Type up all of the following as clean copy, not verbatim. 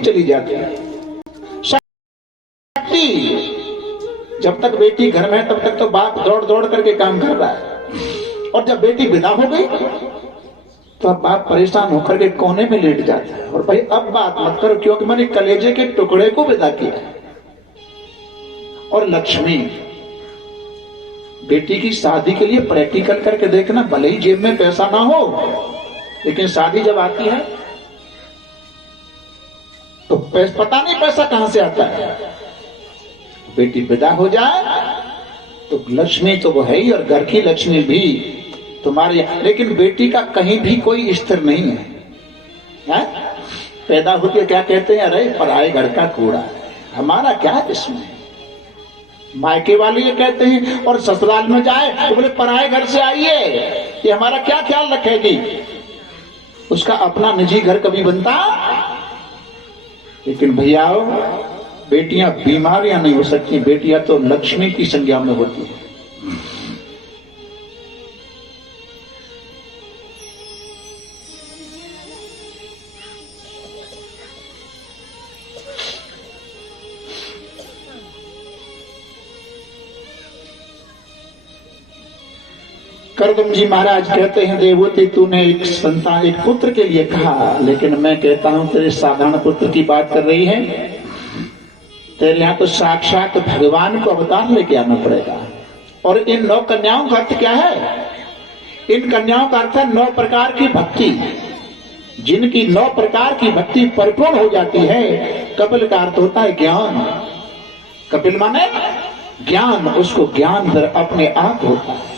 चली जाती है। शक्ति, जब तक बेटी घर में है तब तक तो बाप दौड़ दौड़ करके काम कर रहा है, और जब बेटी विदा हो गई तो अब बाप परेशान होकर के कोने में लेट जाता है, और भाई अब बात मत करो क्योंकि मैंने कलेजे के टुकड़े को विदा किया है। और लक्ष्मी, बेटी की शादी के लिए प्रैक्टिकल करके देखना, भले ही जेब में पैसा ना हो, लेकिन शादी जब आती है तो पता नहीं पैसा कहां से आता है। बेटी विदा हो जाए तो लक्ष्मी तो वो है ही, और घर की लक्ष्मी भी तुम्हारी। लेकिन बेटी का कहीं भी कोई स्थिर नहीं है, पैदा होती है क्या कहते हैं, अरे पराए घर का कूड़ा है, हमारा क्या है इसमें। मायके वाले ये कहते हैं, और ससुराल में जाए तो बोले पराए घर से आई है, ये हमारा क्या ख्याल रखेगी। उसका अपना निजी घर कभी बनता। लेकिन भैया, बेटियां बीमारियां नहीं हो सकती, बेटियां तो लक्ष्मी की संज्ञा में होती है। करदम जी महाराज कहते हैं, देववती तूने एक संतान, एक पुत्र के लिए कहा, लेकिन मैं कहता हूं तेरे साधारण पुत्र की बात कर रही है। तेरे यहाँ तो साक्षात भगवान को अवतार लेके आना पड़ेगा। और इन 9 कन्याओं का अर्थ क्या है? इन कन्याओं का अर्थ है 9 प्रकार की भक्ति। जिनकी 9 प्रकार की भक्ति परिपूर्ण हो जाती है। कपिल का अर्थ होता है ज्ञान। कपिल माने ज्ञान, उसको ज्ञान फिर अपने आप होता है।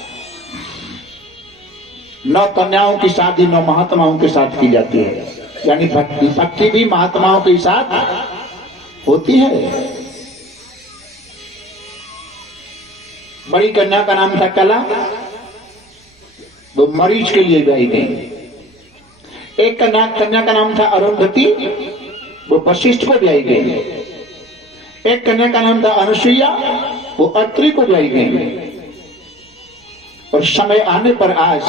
9 कन्याओं की शादी 9 महात्माओं के साथ की जाती है, यानी भक्ति भी महात्माओं के साथ होती है। बड़ी कन्या का नाम था कला, वो मरीज के लिए गाई गई। एक कन्या का नाम था अरुंधति, वो वशिष्ठ को ब्याई गई। एक कन्या का नाम था अनुसुईया, वो अत्रि को ब्याई गई। और समय आने पर आज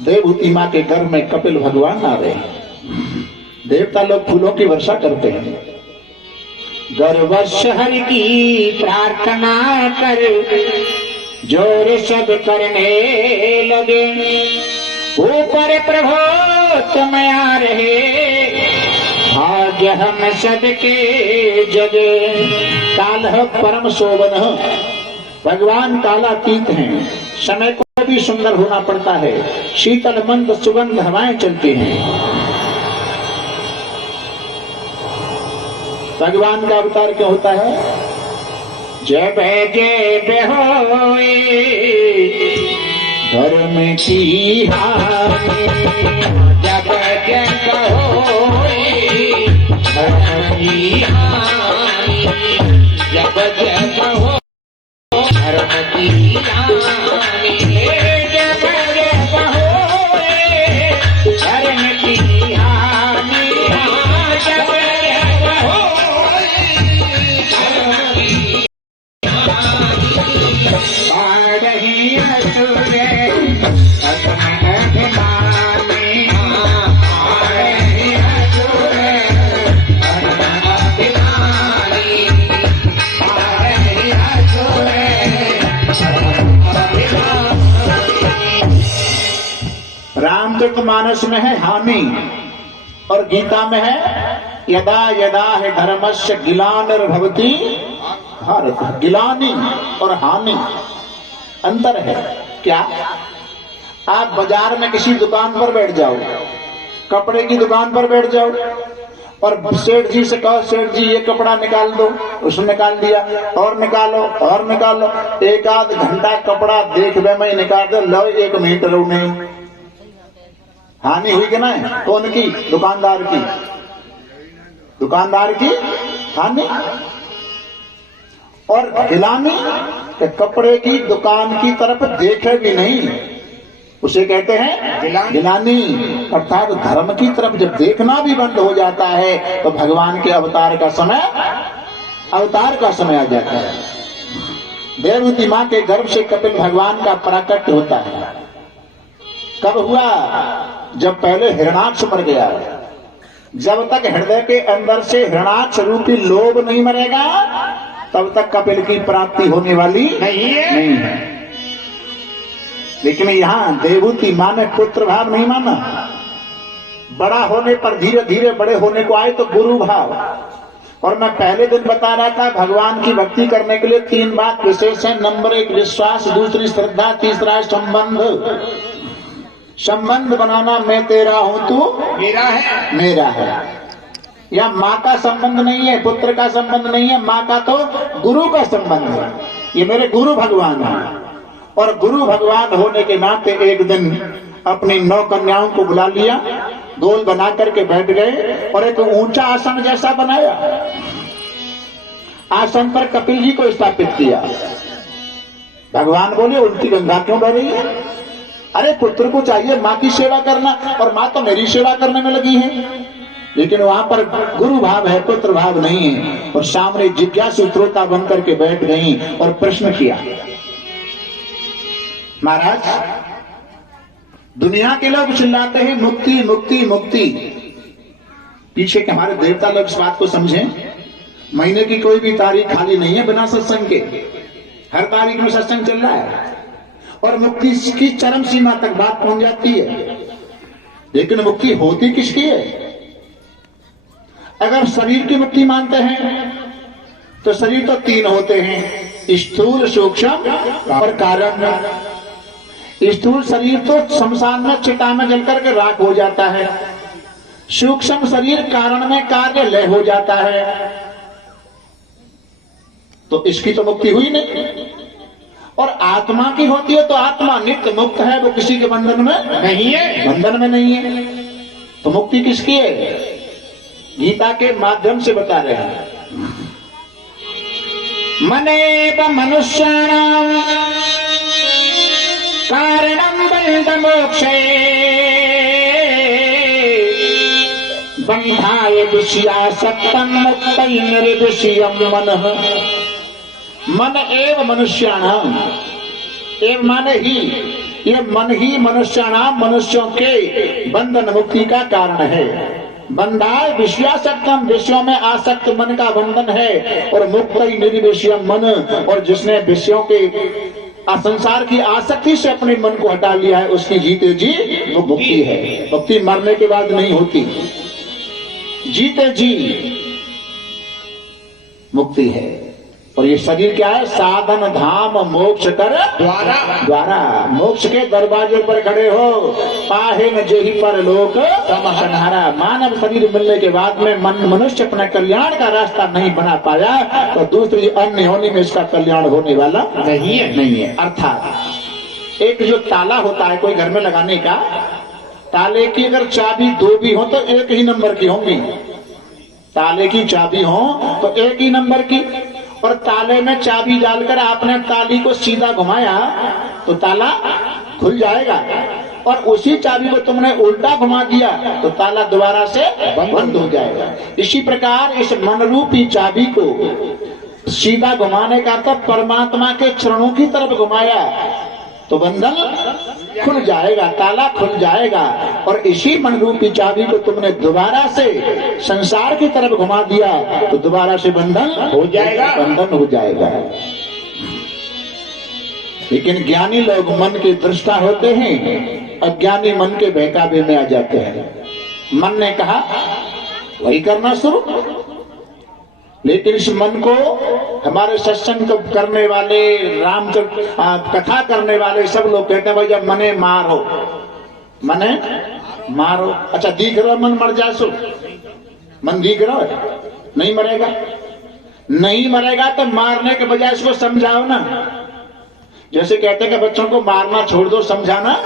देवहूति मां के घर में कपिल भगवान आ रहे हैं। देवता लोग फूलों की वर्षा करते हैं। गर्वश हरि की प्रार्थना कर जोर सब करने लगे। ऊपर प्रभु तुम आ रहे, भाग्य हम सबके जगे। काल परम शोभन, भगवान कालातीत हैं। समय को भी सुंदर होना पड़ता है। शीतल मंद सुगंध हवाएं चलती हैं। भगवान का अवतार क्या होता है? जब जब होए धर्म की हानि, जब जब होए धर्म की हानि, जब जब हो धर्म की हानि, जब जब होए धर्म की हानि, जब रामचरितमानस में है हानि, और गीता में है यदा यदा है धर्मस्य गिलानिर्भवति भारत। गिलानी और हानि अंतर है। क्या? आप बाजार में किसी दुकान पर बैठ जाओ, कपड़े की दुकान पर बैठ जाओ, और सेठ जी से कहो सेठ जी ये कपड़ा निकाल दो, उसने निकाल दिया, और निकालो और निकालो, एक आध घंटा कपड़ा देखने में निकाल दो, लो 1 मिनट रो नहीं। हानि हुई कि नहीं? कौन की? दुकानदार की। दुकानदार की हानि। और गिलानी, कपड़े की दुकान की तरफ देखे भी नहीं, उसे कहते हैं गिलानी। अर्थात धर्म की तरफ जब देखना भी बंद हो जाता है तो भगवान के अवतार का समय आ जाता है। देवहूति मां के गर्भ से कपिल भगवान का प्राकट्य होता है। कब हुआ? जब पहले हिरणाक्ष मर गया, जब तक हृदय के अंदर से हृणाक्ष रूपी लोभ नहीं मरेगा तब तक कपिल की प्राप्ति होने वाली नहीं है। लेकिन यहां देवहूति मां ने पुत्र भाव नहीं माना। बड़ा होने पर धीरे धीरे बड़े होने को आए तो गुरु भाव। और मैं पहले दिन बता रहा था भगवान की भक्ति करने के लिए 3 बात विशेष है। नंबर 1 विश्वास, दूसरी श्रद्धा, तीसरा है संबंध। संबंध बनाना, मैं तेरा हूं तू मेरा है। या माँ का संबंध नहीं है, पुत्र का संबंध नहीं है, माँ का तो गुरु का संबंध है। ये मेरे गुरु भगवान है। और गुरु भगवान होने के नाते एक दिन अपनी 9 कन्याओं को बुला लिया, गोल बना करके बैठ गए और एक ऊंचा आसन जैसा बनाया। आसन पर कपिल जी को स्थापित किया। भगवान बोले उल्टी गंगा क्यों बह रही है? अरे पुत्र को चाहिए माँ की सेवा करना और माँ तो मेरी सेवा करने में लगी है। लेकिन वहां पर गुरु भाव है, पुत्र भाव नहीं है। और सामने जिज्ञासु श्रोता बनकर के बैठ गई और प्रश्न किया, महाराज दुनिया के लोग चिल्लाते हैं मुक्ति मुक्ति मुक्ति। पीछे के हमारे देवता लोग इस बात को समझें, महीने की कोई भी तारीख खाली नहीं है बिना सत्संग के। हर तारीख में सत्संग चल रहा है और मुक्ति की चरम सीमा तक बात पहुंच जाती है। लेकिन मुक्ति होती किसकी है? अगर शरीर की मुक्ति मानते हैं तो शरीर तो 3 होते हैं, स्थूल, सूक्ष्म और कारण। स्थूल शरीर तो शमशान में चिता में जलकर के राख हो जाता है। सूक्ष्म शरीर कारण में कार्य लय हो जाता है। तो इसकी तो मुक्ति हुई नहीं। और आत्मा की होती है तो आत्मा नित्य मुक्त है, वो किसी के बंधन में नहीं है, बंधन में नहीं है। तो मुक्ति किसकी है? गीता के माध्यम से बता रहे हैं। मनेव मनुष्याणाम कारणम बंध मोक्षे बंधाय विषयासक्तं मुक्तये निर्विषयं मनः। मन एव मनुष्याणाम, एव माने ही, ये मन ही मनुष्याणाम, मनुष्यों के बंधन मुक्ति का कारण है। बंधाय विषयासक्तम, विषयों में आसक्त मन का बंधन है। और मुक्तये निर्विषयं मन, और जिसने विषयों के संसार की आसक्ति से अपने मन को हटा लिया है उसकी जीते जी वो मुक्ति है। मुक्ति मरने के बाद नहीं होती, जीते जी मुक्ति है। और ये शरीर क्या है? साधन धाम मोक्ष कर द्वारा। मोक्ष के दरवाजे पर खड़े हो, पाहे न जेहि पर लोक समहनहारा। मानव शरीर मिलने के बाद में मनुष्य अपने कल्याण का रास्ता नहीं बना पाया तो दूसरी अन्य होने में इसका कल्याण होने वाला नहीं है। अर्थात एक जो ताला होता है कोई घर में लगाने का, ताले की अगर चाबी 2 भी हो तो एक ही नंबर की होंगी। ताले की चाबी हो तो एक ही नंबर की। और ताले में चाबी डालकर आपने ताली को सीधा घुमाया तो ताला खुल जाएगा। और उसी चाबी को तुमने उल्टा घुमा दिया तो ताला दोबारा से बंद हो जाएगा। इसी प्रकार इस मन रूपी चाबी को सीधा घुमाने का अर्थ परमात्मा के चरणों की तरफ घुमाया तो बंधन खुल जाएगा, ताला खुल जाएगा। और इसी मन रूपी चाबी को तुमने दोबारा से संसार की तरफ घुमा दिया तो दोबारा से बंधन हो जाएगा। लेकिन ज्ञानी लोग मन के दृष्टा होते हैं, अज्ञानी मन के बहकावे में आ जाते हैं। मन ने कहा वही करना शुरू। लेकिन इस मन को हमारे सत्संग करने वाले, रामचरित्र कथा करने वाले सब लोग कहते हैं भाई जब मने मारो। अच्छा दिख रहा मन मर जाए सो? मन दिख रहा है? नहीं मरेगा तो मारने के बजाय इसको समझाओ ना। जैसे कहते हैं कि बच्चों को मारना छोड़ दो, समझाना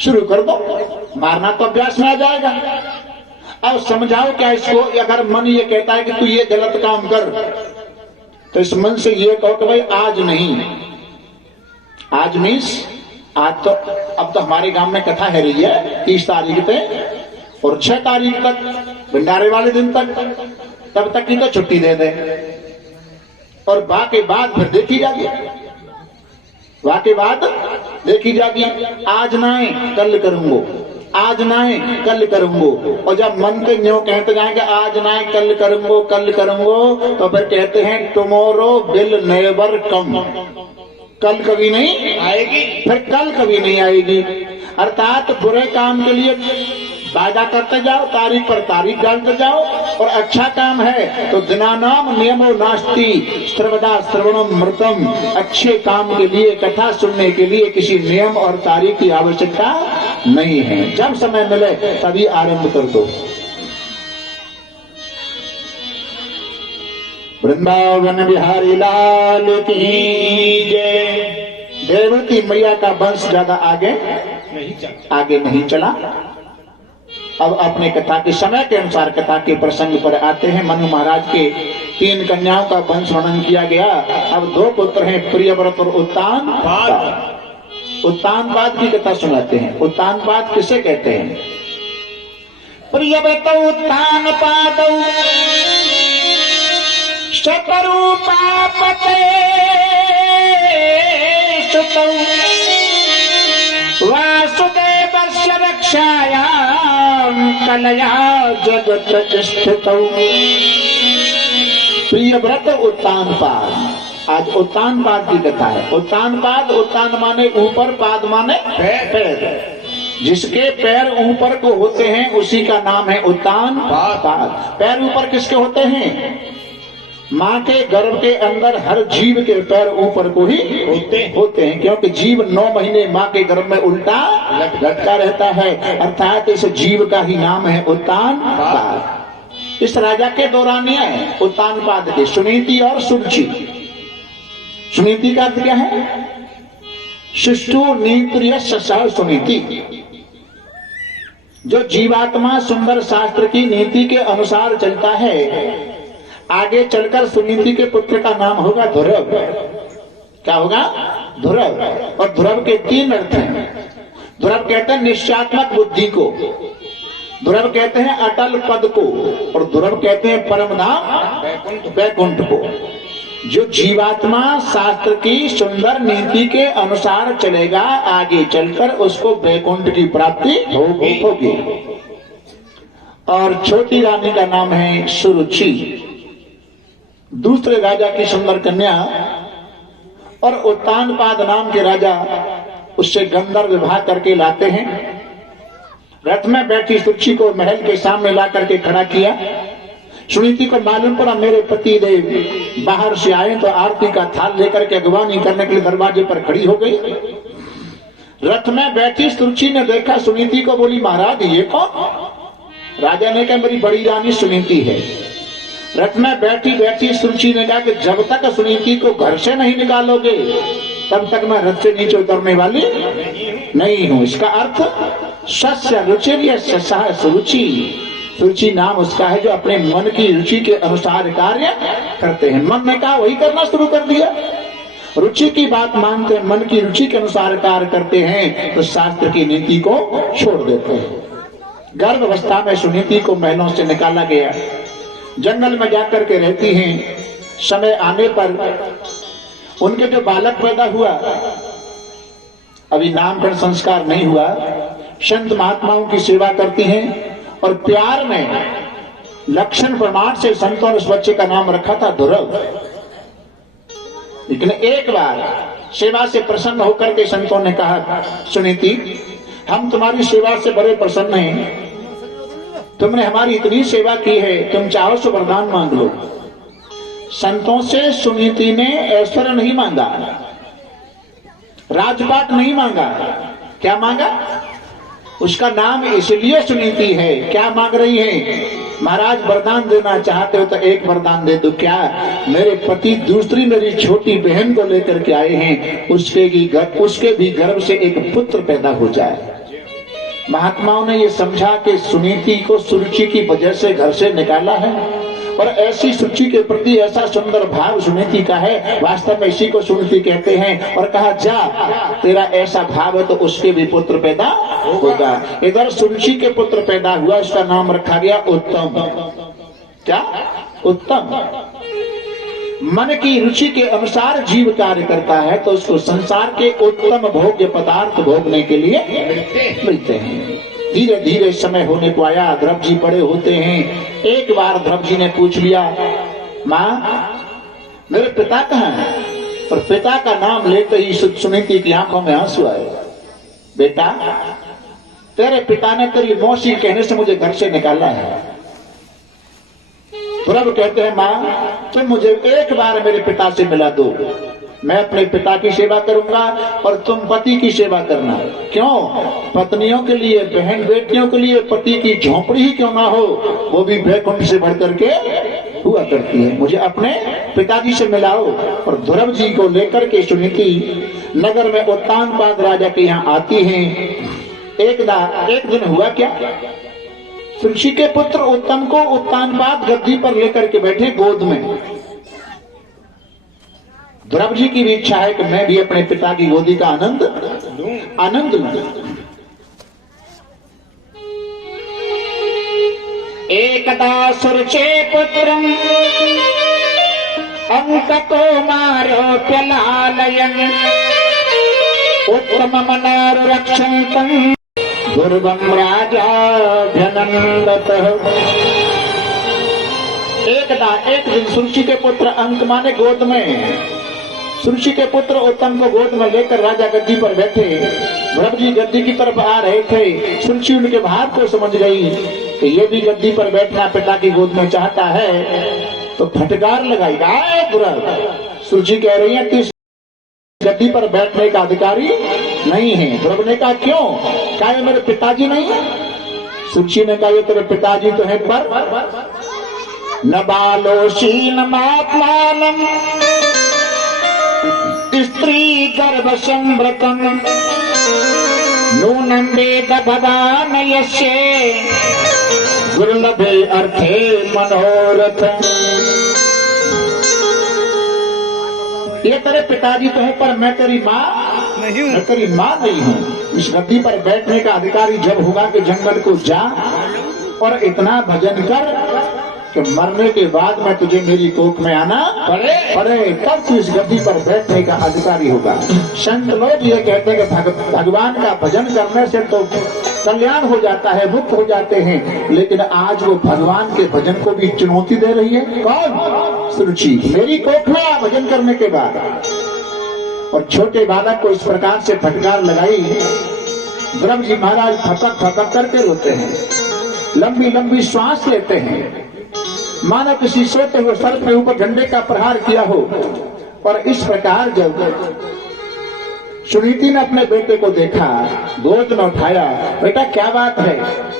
शुरू कर दो, मारना तो अभ्यास में आ जाएगा। अब समझाओ क्या इसको? अगर मन ये कहता है कि तू ये गलत काम कर तो इस मन से ये कहो कि भाई आज नहीं, आज मीन्स आज तो अब तो हमारे गांव में कथा है रही है 30 तारीख पे और 6 तारीख तक भंडारे वाले दिन तक, तब तक की तो छुट्टी दे दे। और बाकी बात फिर देखी जाएगी, आज ना कल करूंगा। आज नाए कल करूंगो, और जब मन के न्यों कहते जाएंगे आज नाए कल करूंगो कल करूंगो, तो फिर कहते हैं टुमारो विल नेवर कम, कल कभी नहीं आएगी, फिर कल कभी नहीं आएगी। अर्थात बुरे काम के लिए वादा करते जाओ, तारीख पर तारीख डालते जाओ, और अच्छा काम है तो दिनानाम नियमो नास्ति सर्वदा श्रवणम मृतम, अच्छे काम के लिए कथा सुनने के लिए किसी नियम और तारीख की आवश्यकता नहीं है, जब समय मिले तभी आरंभ कर दो। वृंदावन बिहारी लाल की जय। देवती मैया का वंश ज्यादा आगे नहीं चला। अब अपने कथा के समय के अनुसार कथा के प्रसंग पर आते हैं। मनु महाराज के 3 कन्याओं का वंश वर्णन किया गया। अब 2 पुत्र हैं, प्रियव्रत और उत्तानपाद। उत्तानपाद की कथा सुनाते हैं। उत्तानपाद किसे कहते हैं? प्रियव्रत उत्तानपाद शतरूपापते सुतौ वासुदेवस्य रक्षायां कलया जगत स्थितौ। प्रियव्रत उत्तानपाद। आज उत्तानपाद की कथा है। उत्तानपाद, उत्तान माने ऊपर, पाद माने पैर। जिसके पैर ऊपर को होते हैं उसी का नाम है उत्तानपाद। पैर ऊपर किसके होते हैं? माँ के गर्भ के अंदर हर जीव के पैर ऊपर को ही होते हैं, क्योंकि जीव 9 महीने माँ के गर्भ में उल्टा लटका रहता है। अर्थात इस जीव का ही नाम है उत्तानपाद। इस राजा के 2 रानियां हैं उत्तानपाद के, सुनीति और सुरुचि। सुनीति का अर्थ क्या है? सुष्टु नीत्रिय सह सुनीति। जो जीवात्मा सुंदर शास्त्र की नीति के अनुसार चलता है, आगे चलकर सुनीति के पुत्र का नाम होगा ध्रुव। क्या होगा? ध्रुव। और ध्रुव के 3 अर्थ हैं। ध्रुव कहते हैं निश्चयात्मक बुद्धि को, ध्रुव कहते हैं अटल पद को, और ध्रुव कहते हैं परम धाम वैकुंठ को। जो जीवात्मा शास्त्र की सुंदर नीति के अनुसार चलेगा, आगे चलकर उसको वैकुंठ की प्राप्ति होगी। और छोटी रानी का नाम है सुरुचि। दूसरे राजा की सुंदर कन्या और उत्तानपाद नाम के राजा उससे गंधर्व विवाह करके लाते हैं। रथ में बैठी सुरुचि को महल के सामने ला करके खड़ा किया। सुनीति को मालूम पड़ा मेरे पति देव बाहर से आए, तो आरती का थाल लेकर के अगवानी करने के लिए दरवाजे पर खड़ी हो गई। रथ में बैठी सुरुचि ने देखा सुनीति को, बोली महाराज ये कौन? राजा ने कहा मेरी बड़ी रानी सुनीति है। रथ में बैठी बैठी सुरुचि ने कहा कि जब तक सुनीति को घर से नहीं निकालोगे तब तक मैं रथ से नीचे उतरने वाली नहीं हूं। इसका अर्थ सस्य रुचिर्य ससः सुरुचि। सुरुचि नाम उसका है जो अपने मन की रुचि के अनुसार कार्य करते हैं। मन ने कहा वही करना शुरू कर दिया। रुचि की बात मानते हैं, मन की रुचि के अनुसार कार्य करते हैं, तो शास्त्र की नीति को छोड़ देते हैं। गर्भावस्था में सुनीति को महलों से निकाला गया, जंगल में जाकर के रहती हैं। समय आने पर उनके जो बालक पैदा हुआ, अभी नामकरण संस्कार नहीं हुआ, संत महात्माओं की सेवा करती हैं और प्यार में लक्षण प्रमाण से संतों ने उस बच्चे का नाम रखा था ध्रुव। लेकिन एक बार सेवा से प्रसन्न होकर के संतों ने कहा सुनीति हम तुम्हारी सेवा से बड़े प्रसन्न हैं, तुमने हमारी इतनी सेवा की है, तुम चाहो तो वरदान मांग लो। संतों से सुनीति ने ऐश्वर्य नहीं मांगा, राजपाट नहीं मांगा। क्या मांगा? उसका नाम इसलिए सुनीति है। क्या मांग रही है? महाराज वरदान देना चाहते हो तो एक वरदान दे दो। क्या? मेरे पति दूसरी मेरी छोटी बहन को लेकर के आए हैं, उसके भी गर्भ से एक पुत्र पैदा हो जाए। महात्माओं ने ये समझा कि सुनीति को सुरुचि की वजह से घर से निकाला है, और ऐसी सुरुचि के प्रति ऐसा सुंदर भाव सुनीति का है, वास्तव में इसी को सुनीति कहते हैं। और कहा जा तेरा ऐसा भाव है तो उसके भी पुत्र पैदा होगा। इधर सुरुचि के पुत्र पैदा हुआ, उसका नाम रखा गया उत्तम। क्या? उत्तम। मन की रुचि के अनुसार जीव कार्य करता है तो उसको संसार के उत्तम भोग्य पदार्थ भोगने के लिए मिलते हैं। धीरे धीरे समय होने को आया, ध्रुव जी बड़े होते हैं। एक बार ध्रुव जी ने पूछ लिया, माँ मेरे पिता कहाँ हैं? और पिता का नाम लेते ही सुनीति की आंखों में आंसू आए। बेटा, तेरे पिता ने तेरी मौसी कहने से मुझे घर से निकाला है। ध्रुव कहते हैं, माँ तुम मुझे एक बार मेरे पिता से मिला दो, मैं अपने पिता की सेवा करूंगा और तुम पति की सेवा करना। क्यों? पत्नियों के लिए, बहन बेटियों के लिए पति की झोंपड़ी ही क्यों ना हो, वो भी बैकुंठ से बढ़ करके हुआ करती है। मुझे अपने पिताजी से मिलाओ। और ध्रुव जी को लेकर के सुनीति नगर में उत्तानपाद राजा के यहाँ आती हैं। एक दिन हुआ क्या, सुरुचि के पुत्र उत्तम को उत्तानपाद गद्दी पर लेकर के बैठे गोद में। ध्रुव जी की भी इच्छा है कि मैं भी अपने पिता की गोदी का आनंद लूं। एकदा सुरुचे पुत्रं अंककुमारोऽप्यलालयन् उत्तममनारुरक्षन्तम् ध्रुवं राजाभ्यनन्दतः। एक दिन सुरुचि के पुत्र अंक माने गोद में, सुरुचि के पुत्र उत्तम को गोद में लेकर राजा गद्दी पर बैठे। ध्रुव जी गद्दी की तरफ आ रहे थे। सुरुचि उनके भाव को समझ गई कि ये भी गद्दी पर बैठना पिता की गोद में चाहता है, तो फटकार लगाई, आए ध्रुव। सुरुचि कह रही है कि गद्दी पर बैठने का अधिकारी नहीं है। ध्रुव ने कहा क्यों? क्या ये मेरे पिताजी नहीं है? सुरुचि ने कहा ये तेरे पिताजी तो है, पर न बालोशीनमात्मानम् स्त्री गर्भ संवृतम् नूनं वेद भवान् यस्य दुर्लभे अर्थे मनोरथ। ये तेरे पिताजी तो है, पर मैं तेरी माँ नहीं हूँ, मैं तेरी माँ नहीं हूँ। इस गद्दी पर बैठने का अधिकारी जब होगा कि जंगल को जा और इतना भजन कर कि मरने के बाद मैं तुझे मेरी कोख में आना पड़े, तब तू इस गद्दी पर बैठने का अधिकारी होगा। संत लोग ये कहते हैं कि भगवान का भजन करने से तो कल्याण हो जाता है, मुक्त हो जाते हैं, लेकिन आज वो भगवान के भजन को भी चुनौती दे रही है। कौन? सुरुचि। मेरी कोख में आ भजन करने के बाद। और छोटे बालक को इस प्रकार से फटकार लगाई। ध्रुव जी महाराज फपक फपक करके रोते हैं, लंबी लंबी श्वास लेते हैं, मानो किसी सोते हुए सर के ऊपर डंडे का प्रहार किया हो। और इस प्रकार जब सुनीति ने अपने बेटे को देखा, गोद में उठाया, बेटा क्या बात है?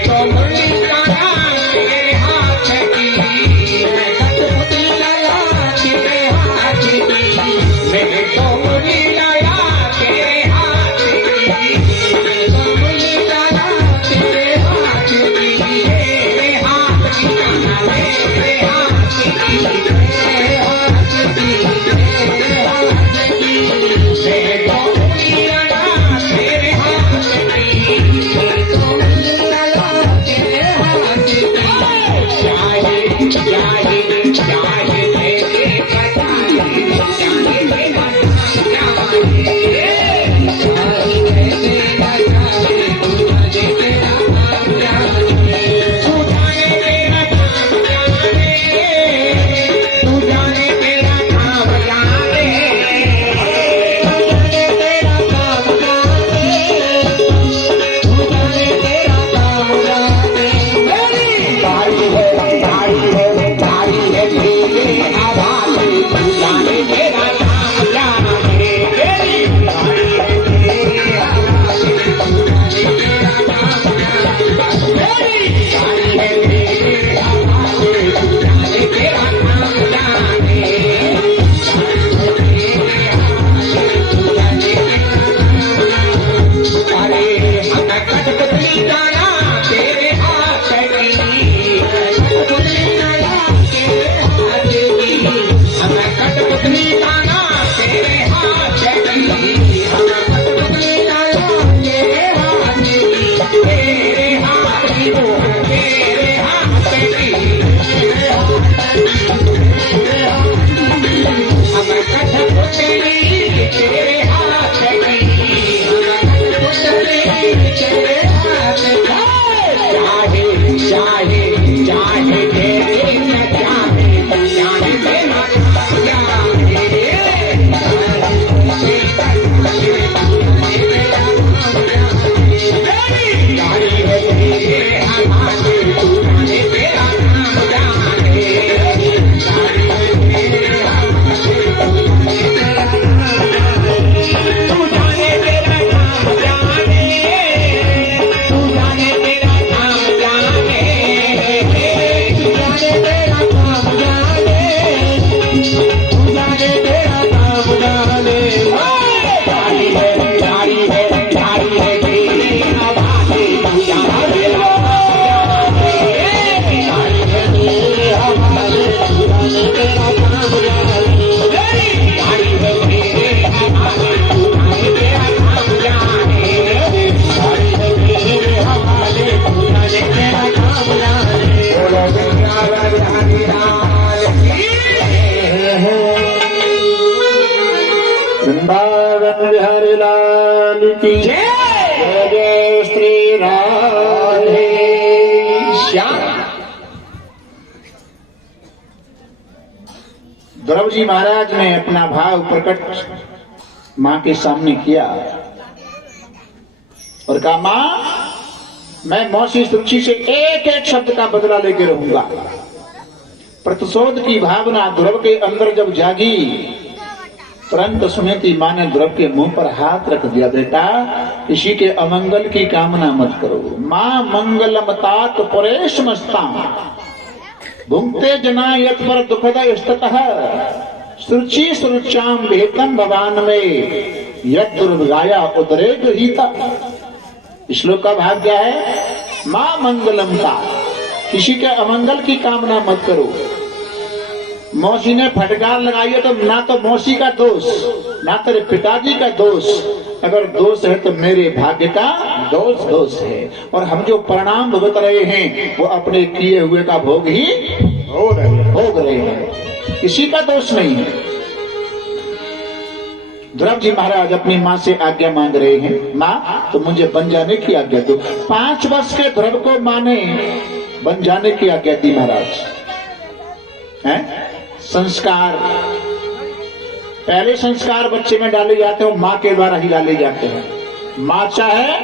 तो मुरली का श्याम। ध्रुव जी महाराज ने अपना भाव प्रकट मां के सामने किया और कहा, मां मैं मौसी सुरुचि से एक एक शब्द का बदला लेके रहूंगा। प्रतिशोध की भावना ध्रुव के अंदर जब जागी, तुरंत सुनीति मां ने ध्रुव के मुंह पर हाथ रख दिया, बेटा किसी के अमंगल की कामना मत करो। मां मंगलम तात परेश मस्ताम भुंक्ते जना यत पर दुखद स्थितः सुरुचि सुरुचाम भेतम भवान में यत दुर्गाया उदरे गृहीता। श्लोक का भाव क्या है? मां मंगलम तात, किसी के अमंगल की कामना मत करो। मौसी ने फटकार लगाई है तो ना तो मौसी का दोष, ना तेरे पिताजी का दोष, अगर दोष है तो मेरे भाग्य का दोष है। और हम जो परिणाम भुगत रहे हैं वो अपने किए हुए का भोग ही भोग रहे हैं, किसी का दोष नहीं है। ध्रुव जी महाराज अपनी माँ से आज्ञा मांग रहे हैं, माँ तो मुझे बन जाने की आज्ञा दो। 5 वर्ष के ध्रुव को माँ ने बन जाने की आज्ञा दी महाराज। हैं? संस्कार, पहले संस्कार बच्चे में डाले जाते हैं, माँ के द्वारा ही डाले जाते हैं। माँ चाहे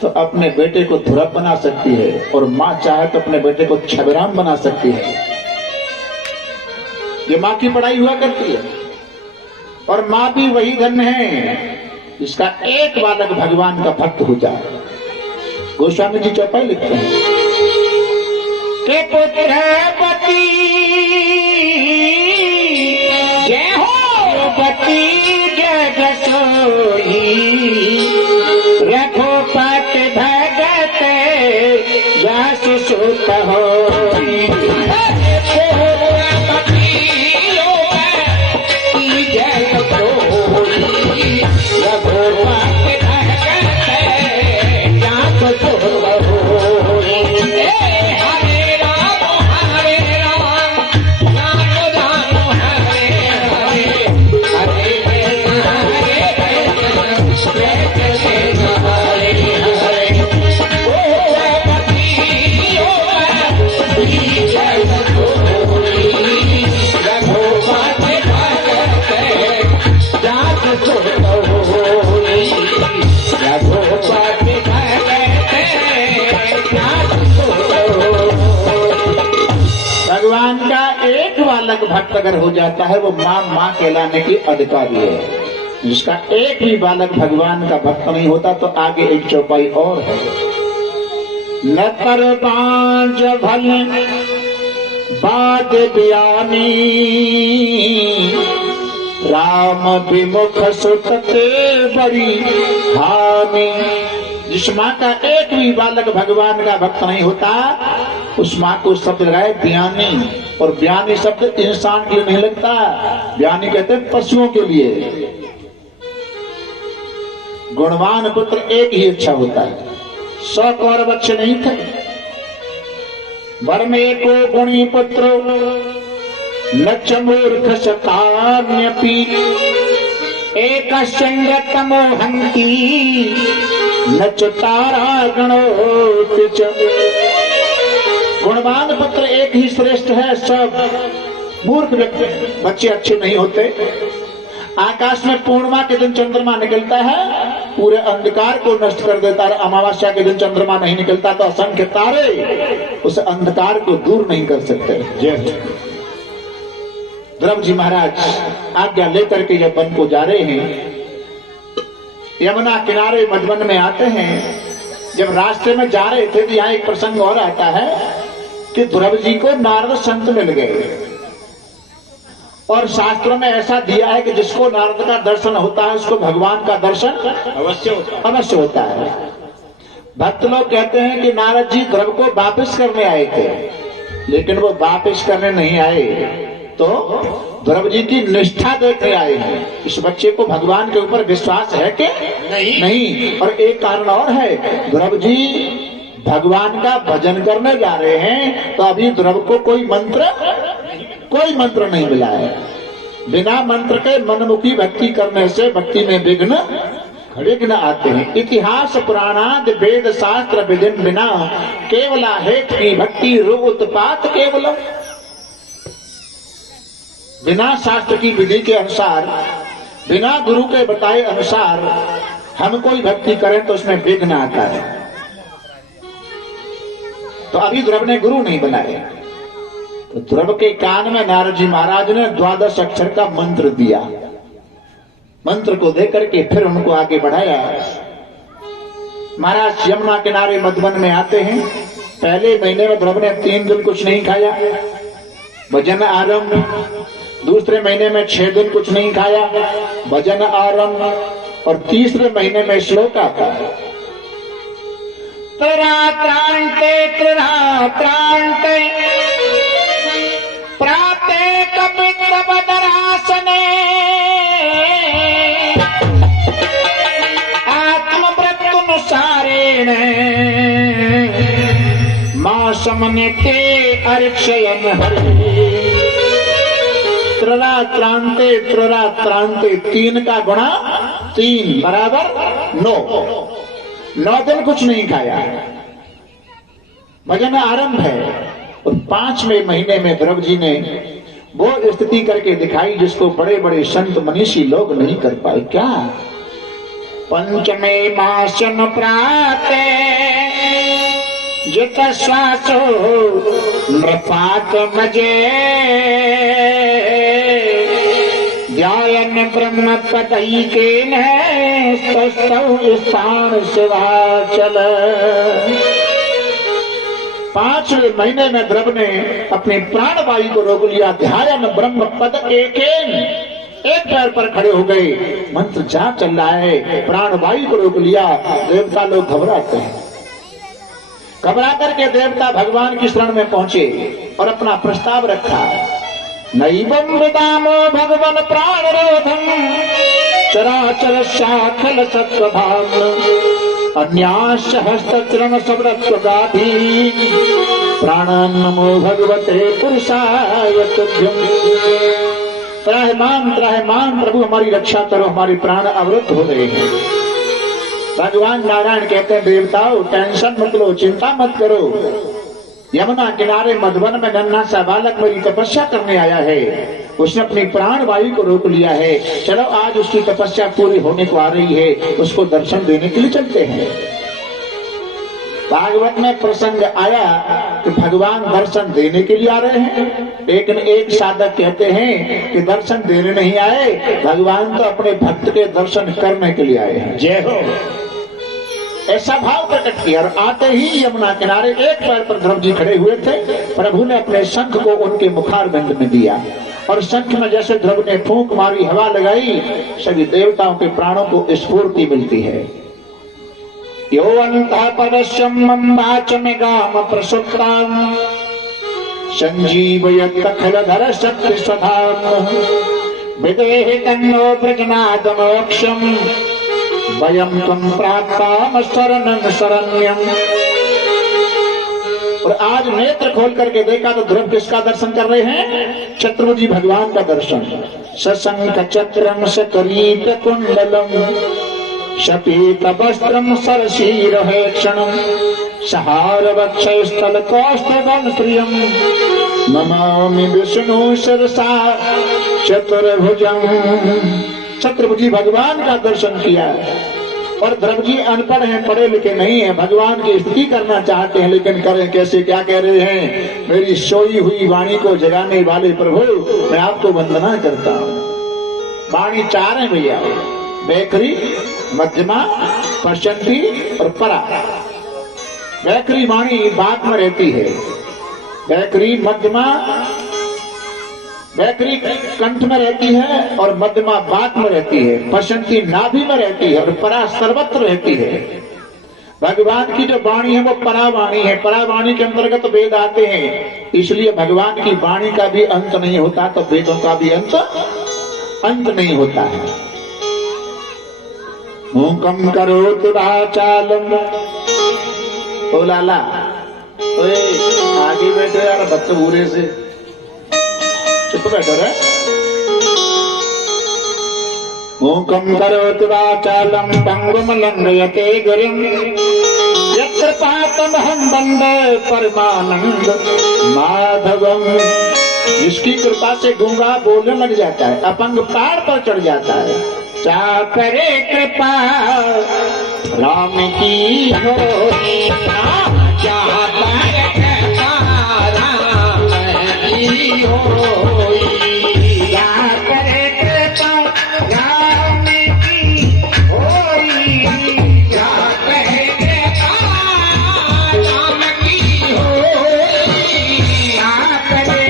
तो अपने बेटे को ध्रुव बना सकती है और माँ चाहे तो अपने बेटे को छबराम बना सकती है। ये माँ की पढ़ाई हुआ करती है। और माँ भी वही धन है जिसका एक बालक भगवान का भक्त हो जाए। गोस्वामी जी चौपाई लिखते हैं के पुत्र पति जय हो पति जय जसोई रघुपत भगत जासु सुत होई। भगवान का एक बालक भक्त अगर हो जाता है वो माँ कहलाने की अधिकारी है। जिसका एक भी बालक भगवान का भक्त नहीं होता तो आगे एक चौपाई और है। न तर बांझ भल बाद बयानी राम विमुख सुत ते बड़ी हानि। जिस माँ का एक भी बालक भगवान का भक्त नहीं होता उस माँ को शब्द लगाए ज्ञानी। और ज्ञानी शब्द इंसान के लिए नहीं लगता, ज्ञानी कहते हैं पशुओं के लिए। गुणवान पुत्र एक ही अच्छा होता है, 100 कौरव अच्छे नहीं थे। वर में को गुणी पुत्र नच मूर्ख शतान्यपि एक चंद्रतमो हंती नच तारा गणोतिच। गुणवान पुत्र एक ही श्रेष्ठ है, सब मूर्ख व्यक्ति बच्चे अच्छे नहीं होते। आकाश में पूर्णिमा के दिन चंद्रमा निकलता है, पूरे अंधकार को नष्ट कर देता है। अमावस्या के दिन चंद्रमा नहीं निकलता तो असंख्य तारे उस अंधकार को दूर नहीं कर सकते। ध्रुव जी महाराज आज्ञा लेकर के जब वन को जा रहे हैं, यमुना किनारे मधुवन में आते हैं। जब रास्ते में जा रहे थे तो यहाँ एक प्रसंग और आता है कि ध्रुव जी को नारद संत मिल गए। और शास्त्रों में ऐसा दिया है कि जिसको नारद का दर्शन होता है उसको भगवान का दर्शन अवश्य होता है। भक्त लोग कहते हैं कि नारद जी ध्रुव को वापस करने आए थे, लेकिन वो वापस करने नहीं आए, तो ध्रुव जी की निष्ठा देखने आए हैं। इस बच्चे को भगवान के ऊपर विश्वास है कि नहीं। और एक कारण और है, ध्रुव जी भगवान का भजन करने जा रहे हैं तो अभी ध्रुव को कोई मंत्र नहीं मिला है। बिना मंत्र के मनमुखी भक्ति करने से भक्ति में विघ्न विघ्न आते हैं। इतिहास पुराणादि वेद शास्त्र विधिन बिना केवला हेत की भक्ति रो उत्पात केवल। बिना शास्त्र की विधि के अनुसार, बिना गुरु के बताए अनुसार हम कोई भक्ति करें तो उसमें विघ्न आता है। तो अभी ध्रुव ने गुरु नहीं बनाए, तो ध्रुव के कान में नारद जी महाराज ने 12 अक्षर का मंत्र दिया। मंत्र को देकर के फिर उनको आगे बढ़ाया। महाराज यमुना किनारे मधुबन में आते हैं। पहले महीने में ध्रुव ने 3 दिन कुछ नहीं खाया, भजन आरंभ। दूसरे महीने में 6 दिन कुछ नहीं खाया, भजन आरंभ। और तीसरे महीने में श्लोक आता है, त्रात्रांते त्रात्रांते प्राप्ते कपित्तवदरासने आत्मवृत्तनुसारेण मासमनिते अर्क्षयन् हरि। त्रात्रांते 3 का गुणा 3 बराबर 9 दिन कुछ नहीं खाया, भजन आरंभ है। और 5वें महीने में ध्रुव जी ने वो स्थिति करके दिखाई जिसको बड़े बड़े संत मनीषी लोग नहीं कर पाए। क्या? पंचमे मासन प्राते जित श्वासो नृपात मजे ध्यान ब्रह्म पतैकेन स्थान शिवाचल। 5वें महीने में ध्रुव ने अपनी प्राणवायु को रोक लिया। ध्यान ब्रह्म पद एक पैर पर खड़े हो गए। मंत्र जाप चल रहा है, प्राणवायु को रोक लिया। देवता लोग घबराते हैं। घबरा करके देवता भगवान की शरण में पहुंचे और अपना प्रस्ताव रखा। नैवं विदामो भगवन् प्राणरोधम् चराचर शाखल सत्वभाव अन्यास हस्तचरण सव्रत्वगाधी प्राणान्नमो भगवते पुरुषाय तुभ्यम्। त्राहिमाम प्रभु हमारी रक्षा करो, हमारे प्राण अवरुद्ध हो रहे हैं। भगवान नारायण कहते हैं, देवताओं टेंशन मत लो, चिंता मत करो। यमुना किनारे मधुबन में नन्हा सा बालक मेरी तपस्या करने आया है, उसने अपनी प्राण वायु को रोक लिया है। चलो आज उसकी तपस्या पूरी होने को आ रही है, उसको दर्शन देने के लिए चलते हैं। भागवत में प्रसंग आया कि भगवान दर्शन देने के लिए आ रहे हैं, लेकिन एक साधक कहते हैं कि दर्शन देने नहीं आए, भगवान तो अपने भक्त के दर्शन करने के लिए आए हैं। जय हो। ऐसा भाव प्रकट किया। और आते ही यमुना किनारे एक पैर पर ध्रुव जी खड़े हुए थे। प्रभु ने अपने शंख को उनके मुखारबिंद में दिया और शंख में जैसे ध्रुव ने फूंक मारी, हवा लगाई, सभी देवताओं के प्राणों को स्फूर्ति मिलती है। यो अंतः पदस्यम् वाचमिगाम प्रसुप्ताम् संजीवयत् अखिलधर शक्ति स्वधाम विदेहि तन्नो प्रजनाद मोक्षम् वयं त्वं प्राप्ताम शरणं शरण्यम्। और आज नेत्र खोल करके देखा तो ध्रुव किसका दर्शन कर रहे हैं? चतुर्भुजी भगवान का दर्शन। सशंख चक्रम सकरीत कुंडलम शपीत वस्त्रम सरशीरहेक्षणम सहार वक्षस्थल कौस्तुभं श्रियम नमामि विष्णु शिरसा चतुर्भुजं। चतुर्भुजी भगवान का दर्शन किया। और ध्रुव जी अनपढ़ हैं, पढ़े लिखे नहीं है, भगवान की स्तुति करना चाहते हैं, लेकिन करें कैसे? क्या कह रहे हैं? मेरी सोई हुई वाणी को जगाने वाले प्रभु, मैं आपको वंदना करता हूँ। वाणी 4 है भैया, वैखरी, मध्यमा, पश्चंती और परा। वैखरी वाणी बात में रहती है, वैखरी मध्यमा, वैखरी कंठ में रहती है और मध्यमा बात में रहती है, पश्चंती नाभि में रहती है और परा सर्वत्र रहती है। भगवान की जो वाणी है वो परावाणी है। परावाणी के अंतर्गत तो वेद आते हैं, इसलिए भगवान की वाणी का भी अंत नहीं होता तो वेदों का भी अंत नहीं होता है। मूकम करोतु वाचालम। ओ लाला, ओए आगे बैठो यार, बच्चे बूढ़े से चुप बैठो रे। मूकं करोति वाचालं पंगुं लंघयते गिरिं यत्र पातमहं वन्दे परमानंद माधवम। जिसकी कृपा से गूंगा बोलने लग जाता है, अपंग पहाड़ पर चढ़ जाता है। चा करे कृपा राम की होई, चाहता है कृपा राम की होई। क्या करे कृपा राम की होई, क्या करे कृपा राम की होई। क्या करे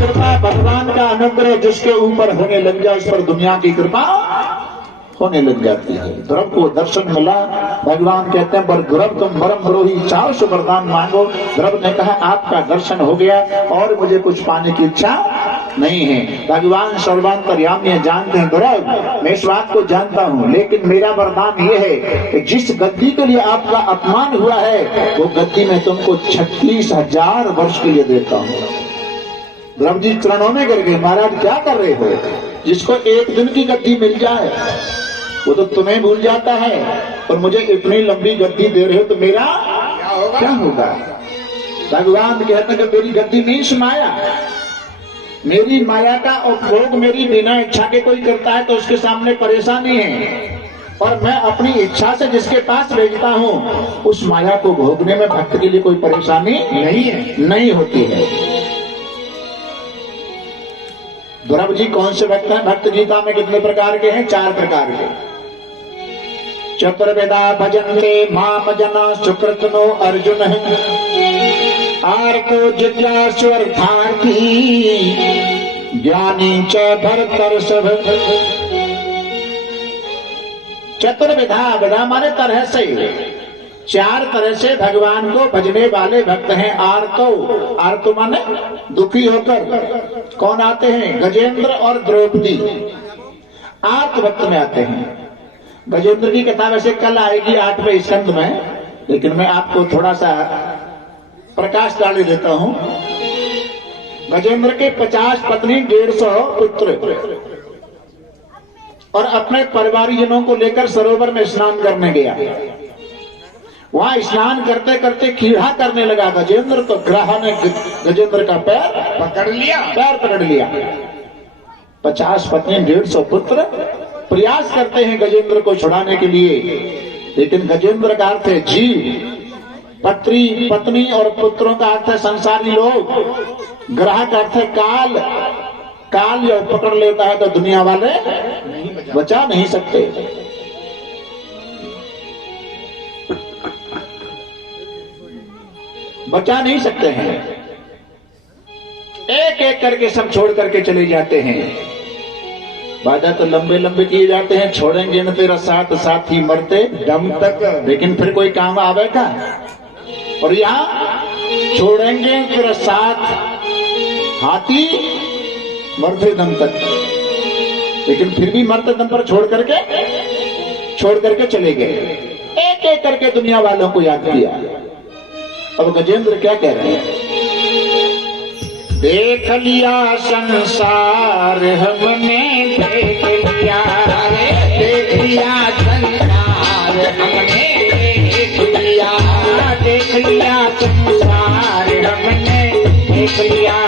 कृपा भगवान का अनुग्रह जिसके ऊपर होने लग जाए उस पर दुनिया की कृपा होने लग जाती है। ध्रुव को दर्शन मिला, भगवान कहते हैं पर ध्रुव तुम परम द्रोही, चाहो सो वरदान मांगो। ध्रुव ने कहा आपका दर्शन हो गया और मुझे कुछ पाने की इच्छा नहीं है। भगवान सर्वांतर्यामी जानते हैं ध्रुव मैं इस बात को जानता हूँ, लेकिन मेरा वरदान ये है कि जिस गद्दी के लिए आपका अपमान हुआ है वो गद्दी में तुमको 36,000 वर्ष के लिए देता हूँ। ध्रुव जी चरणों में गिर गए, महाराज क्या कर रहे हो? जिसको एक दिन की गद्दी मिल जाए वो तो तुम्हें भूल जाता है और मुझे इतनी लंबी गद्दी दे रहे हो तो मेरा क्या होगा? भगवान कहते हैं कि मेरी गद्दी मीन्स माया, मेरी माया का उपभोग मेरी बिना इच्छा के कोई करता है तो उसके सामने परेशानी है, और मैं अपनी इच्छा से जिसके पास भेजता हूँ उस माया को भोगने में भक्त के लिए कोई परेशानी नहीं होती है। ध्रुव जी कौन से भक्त हैं? भक्त गीता में कितने प्रकार के हैं? 4 प्रकार के। चतुर्वेदा भजन्ते माम जना सुकृतनो अर्जुन आर्तो जिज्ञासु अर्थार्थी ज्ञानी च भरतर्षभ। चतुर्विधा, विधा माने तरह से, 4 तरह से भगवान को भजने वाले भक्त हैं। आर्तो माने दुखी होकर। कौन आते हैं? गजेंद्र और द्रौपदी आर्त भक्त में आते हैं। गजेंद्र की कथा वैसे कल आएगी 8वें स्कंद में, लेकिन मैं आपको थोड़ा सा प्रकाश डाल देता हूं। गजेंद्र के 50 पत्नी 150 पुत्र और अपने परिवारजनों को लेकर सरोवर में स्नान करने गया। वहां स्नान करते करते कीड़ा करने लगा गजेंद्र, तो ग्रह ने गजेंद्र का पैर पकड़ लिया। 50 पत्नी 150 पुत्र प्रयास करते हैं गजेंद्र को छुड़ाने के लिए, लेकिन गजेंद्र का अर्थ है जीव, पत्नी और पुत्रों का अर्थ है संसारी लोग, ग्रह का अर्थ है काल। काल जब पकड़ लेता है तो दुनिया वाले बचा नहीं सकते। बचा नहीं सकते हैं, एक एक करके सब छोड़ करके चले जाते हैं। वादा तो लंबे लंबे किए जाते हैं, छोड़ेंगे न तेरा साथ साथी मरते दम तक, लेकिन फिर कोई काम आवेगा? और यहाँ छोड़ेंगे तेरा साथ हाथी मरते दम तक, लेकिन फिर भी मरते दम पर छोड़ करके चले गए। एक एक करके दुनिया वालों को याद किया। अब गजेंद्र क्या कह रहे हैं? देख लिया संसार हमने, देख लिया संसार हमने, देख लिया संसार हमने, देख लिया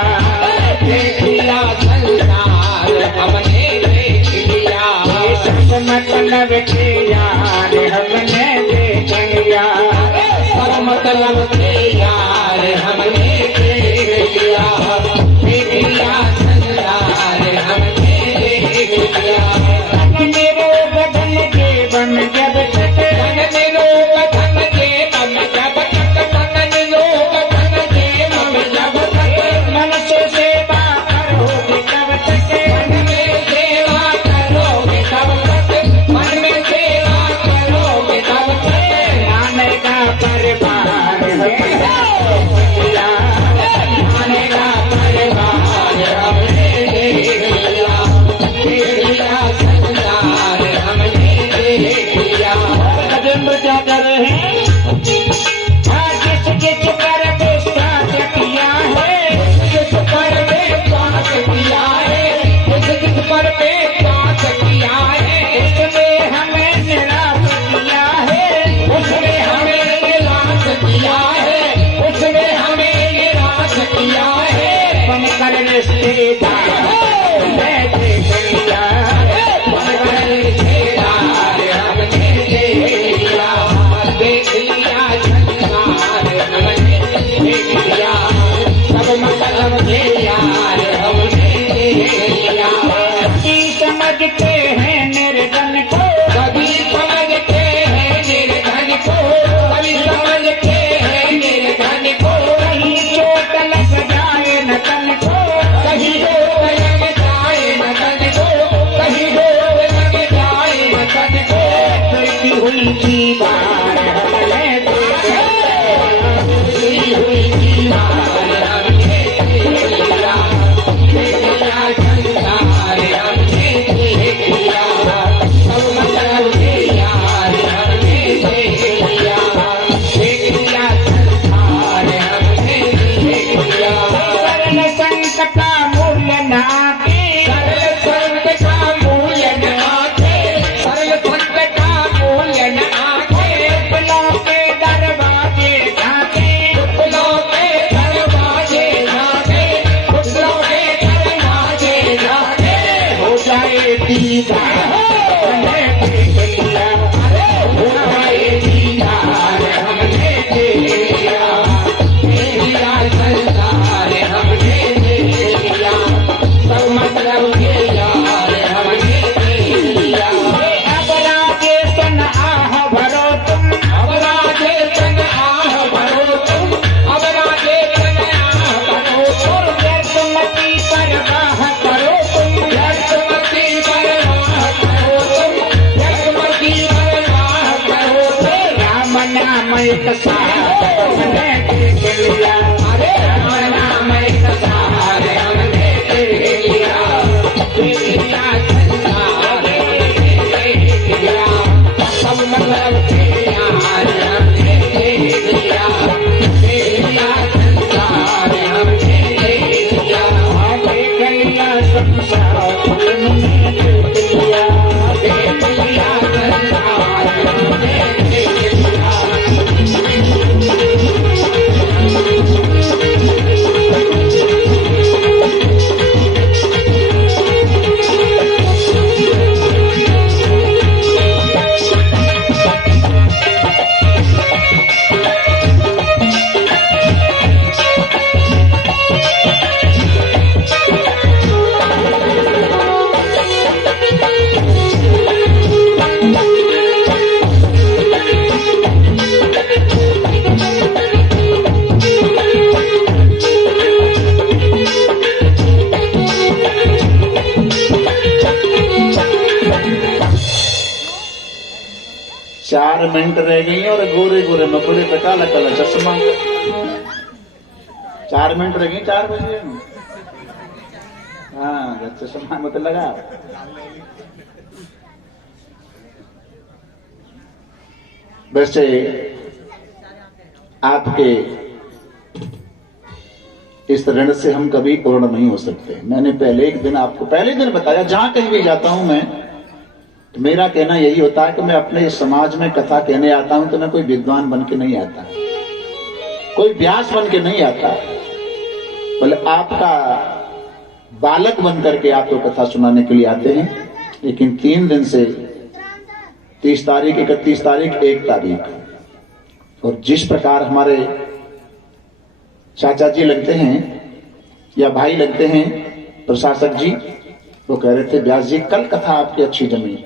संसार हमने, देख लिया सब मतलब के यार हमने देख लिया, सब मतलब के यार हमने देख लिया, देख लिया संसार हमने देख लिया। मेरो बदन के बन जब तक मेरो बदन के बन जब तक मेरो बदन के बन जब तक मन से सेवा करोगे तब तक, मन में सेवा करोगे तब तक, मन में सेवा करोगे तब तक, नाने का परिवार नाने का परिवार हमने देख लिया, देख लिया। रिश्तेदार हमने देख लिया, मगर रिश्तेदार हमने देख लिया, देख लिया संसार हमने देख लिया, सब मतलब के यार हमने देख लिया। कभी समझते हैं निर्धन को, कभी समझते हैं निर्धन को, कभी समझते हैं निर्धन को, कहीं चोट लग जाए न तन को, कहीं रोग लग जाए न तन को, कहीं रोग लग जाए न तन को, फिरती हुई दीवार हमने देख लिया, हुई दीवार हमने देख लिया, देख लिया संसार हमने देख लिया, सब मतलब के यार हमने देख लिया, देख लिया संसार हमने देख लिया। सरल संत का मूल्य नाके, सरल संत का मूल्य नाके, सरल संत का मूल्य नाके, फूलों के दरवाजे झांके, फूलों के दरवाजे झांके, फूलों के दरवाजे झांके, हो जाए दीदार हमने देख लिया, हो जाए दीदार हमने देख लिया, देख लिया संसार हमने देख लिया, सब मतलब के यार हमने देख लिया। अब राजे सन आह भरो तुम, अब राजे सन आह भरो तुम, अब राजे सन आह भरो तुम, व्यर्थमती परवाह करो तुम, व्यर्थमती परवाह करो तुम, व्यर्थमती परवाह करो तुम, राम नाम एक साथ हमने देख लिया, अरे राम नाम एक साथ हमने देख लिया, देख लिया संसार हमने देख लिया, सब मतलब के यार हमने देख लिया, देख लिया संसार हमने देख लिया, देख लिया संसार हमने देख लिया, देख लिया संसार हमने देख लिया। चार मिनट रह गई और गोरे गोरे मकुड़े पे काला काला चश्मा। 4 मिनट रह गई, 4 बजे। हाँ, चश्मा मत लगा। वैसे आपके इस ऋण से हम कभी पूर्ण नहीं हो सकते। मैंने पहले दिन बताया, जहां कहीं भी जाता हूं मैं, तो मेरा कहना यही होता है कि मैं अपने समाज में कथा कहने आता हूं तो मैं कोई विद्वान बन के नहीं आता, कोई व्यास बन के नहीं आता, बोले आपका बालक बन करके आपको कथा सुनाने के लिए आते हैं। लेकिन 3 दिन से 30 तारीख, 31 तारीख, 1 तारीख, और जिस प्रकार हमारे चाचा जी लगते हैं या भाई लगते हैं प्रशासक जी, वो कह रहे थे व्यास जी कल कथा आपकी अच्छी जमी,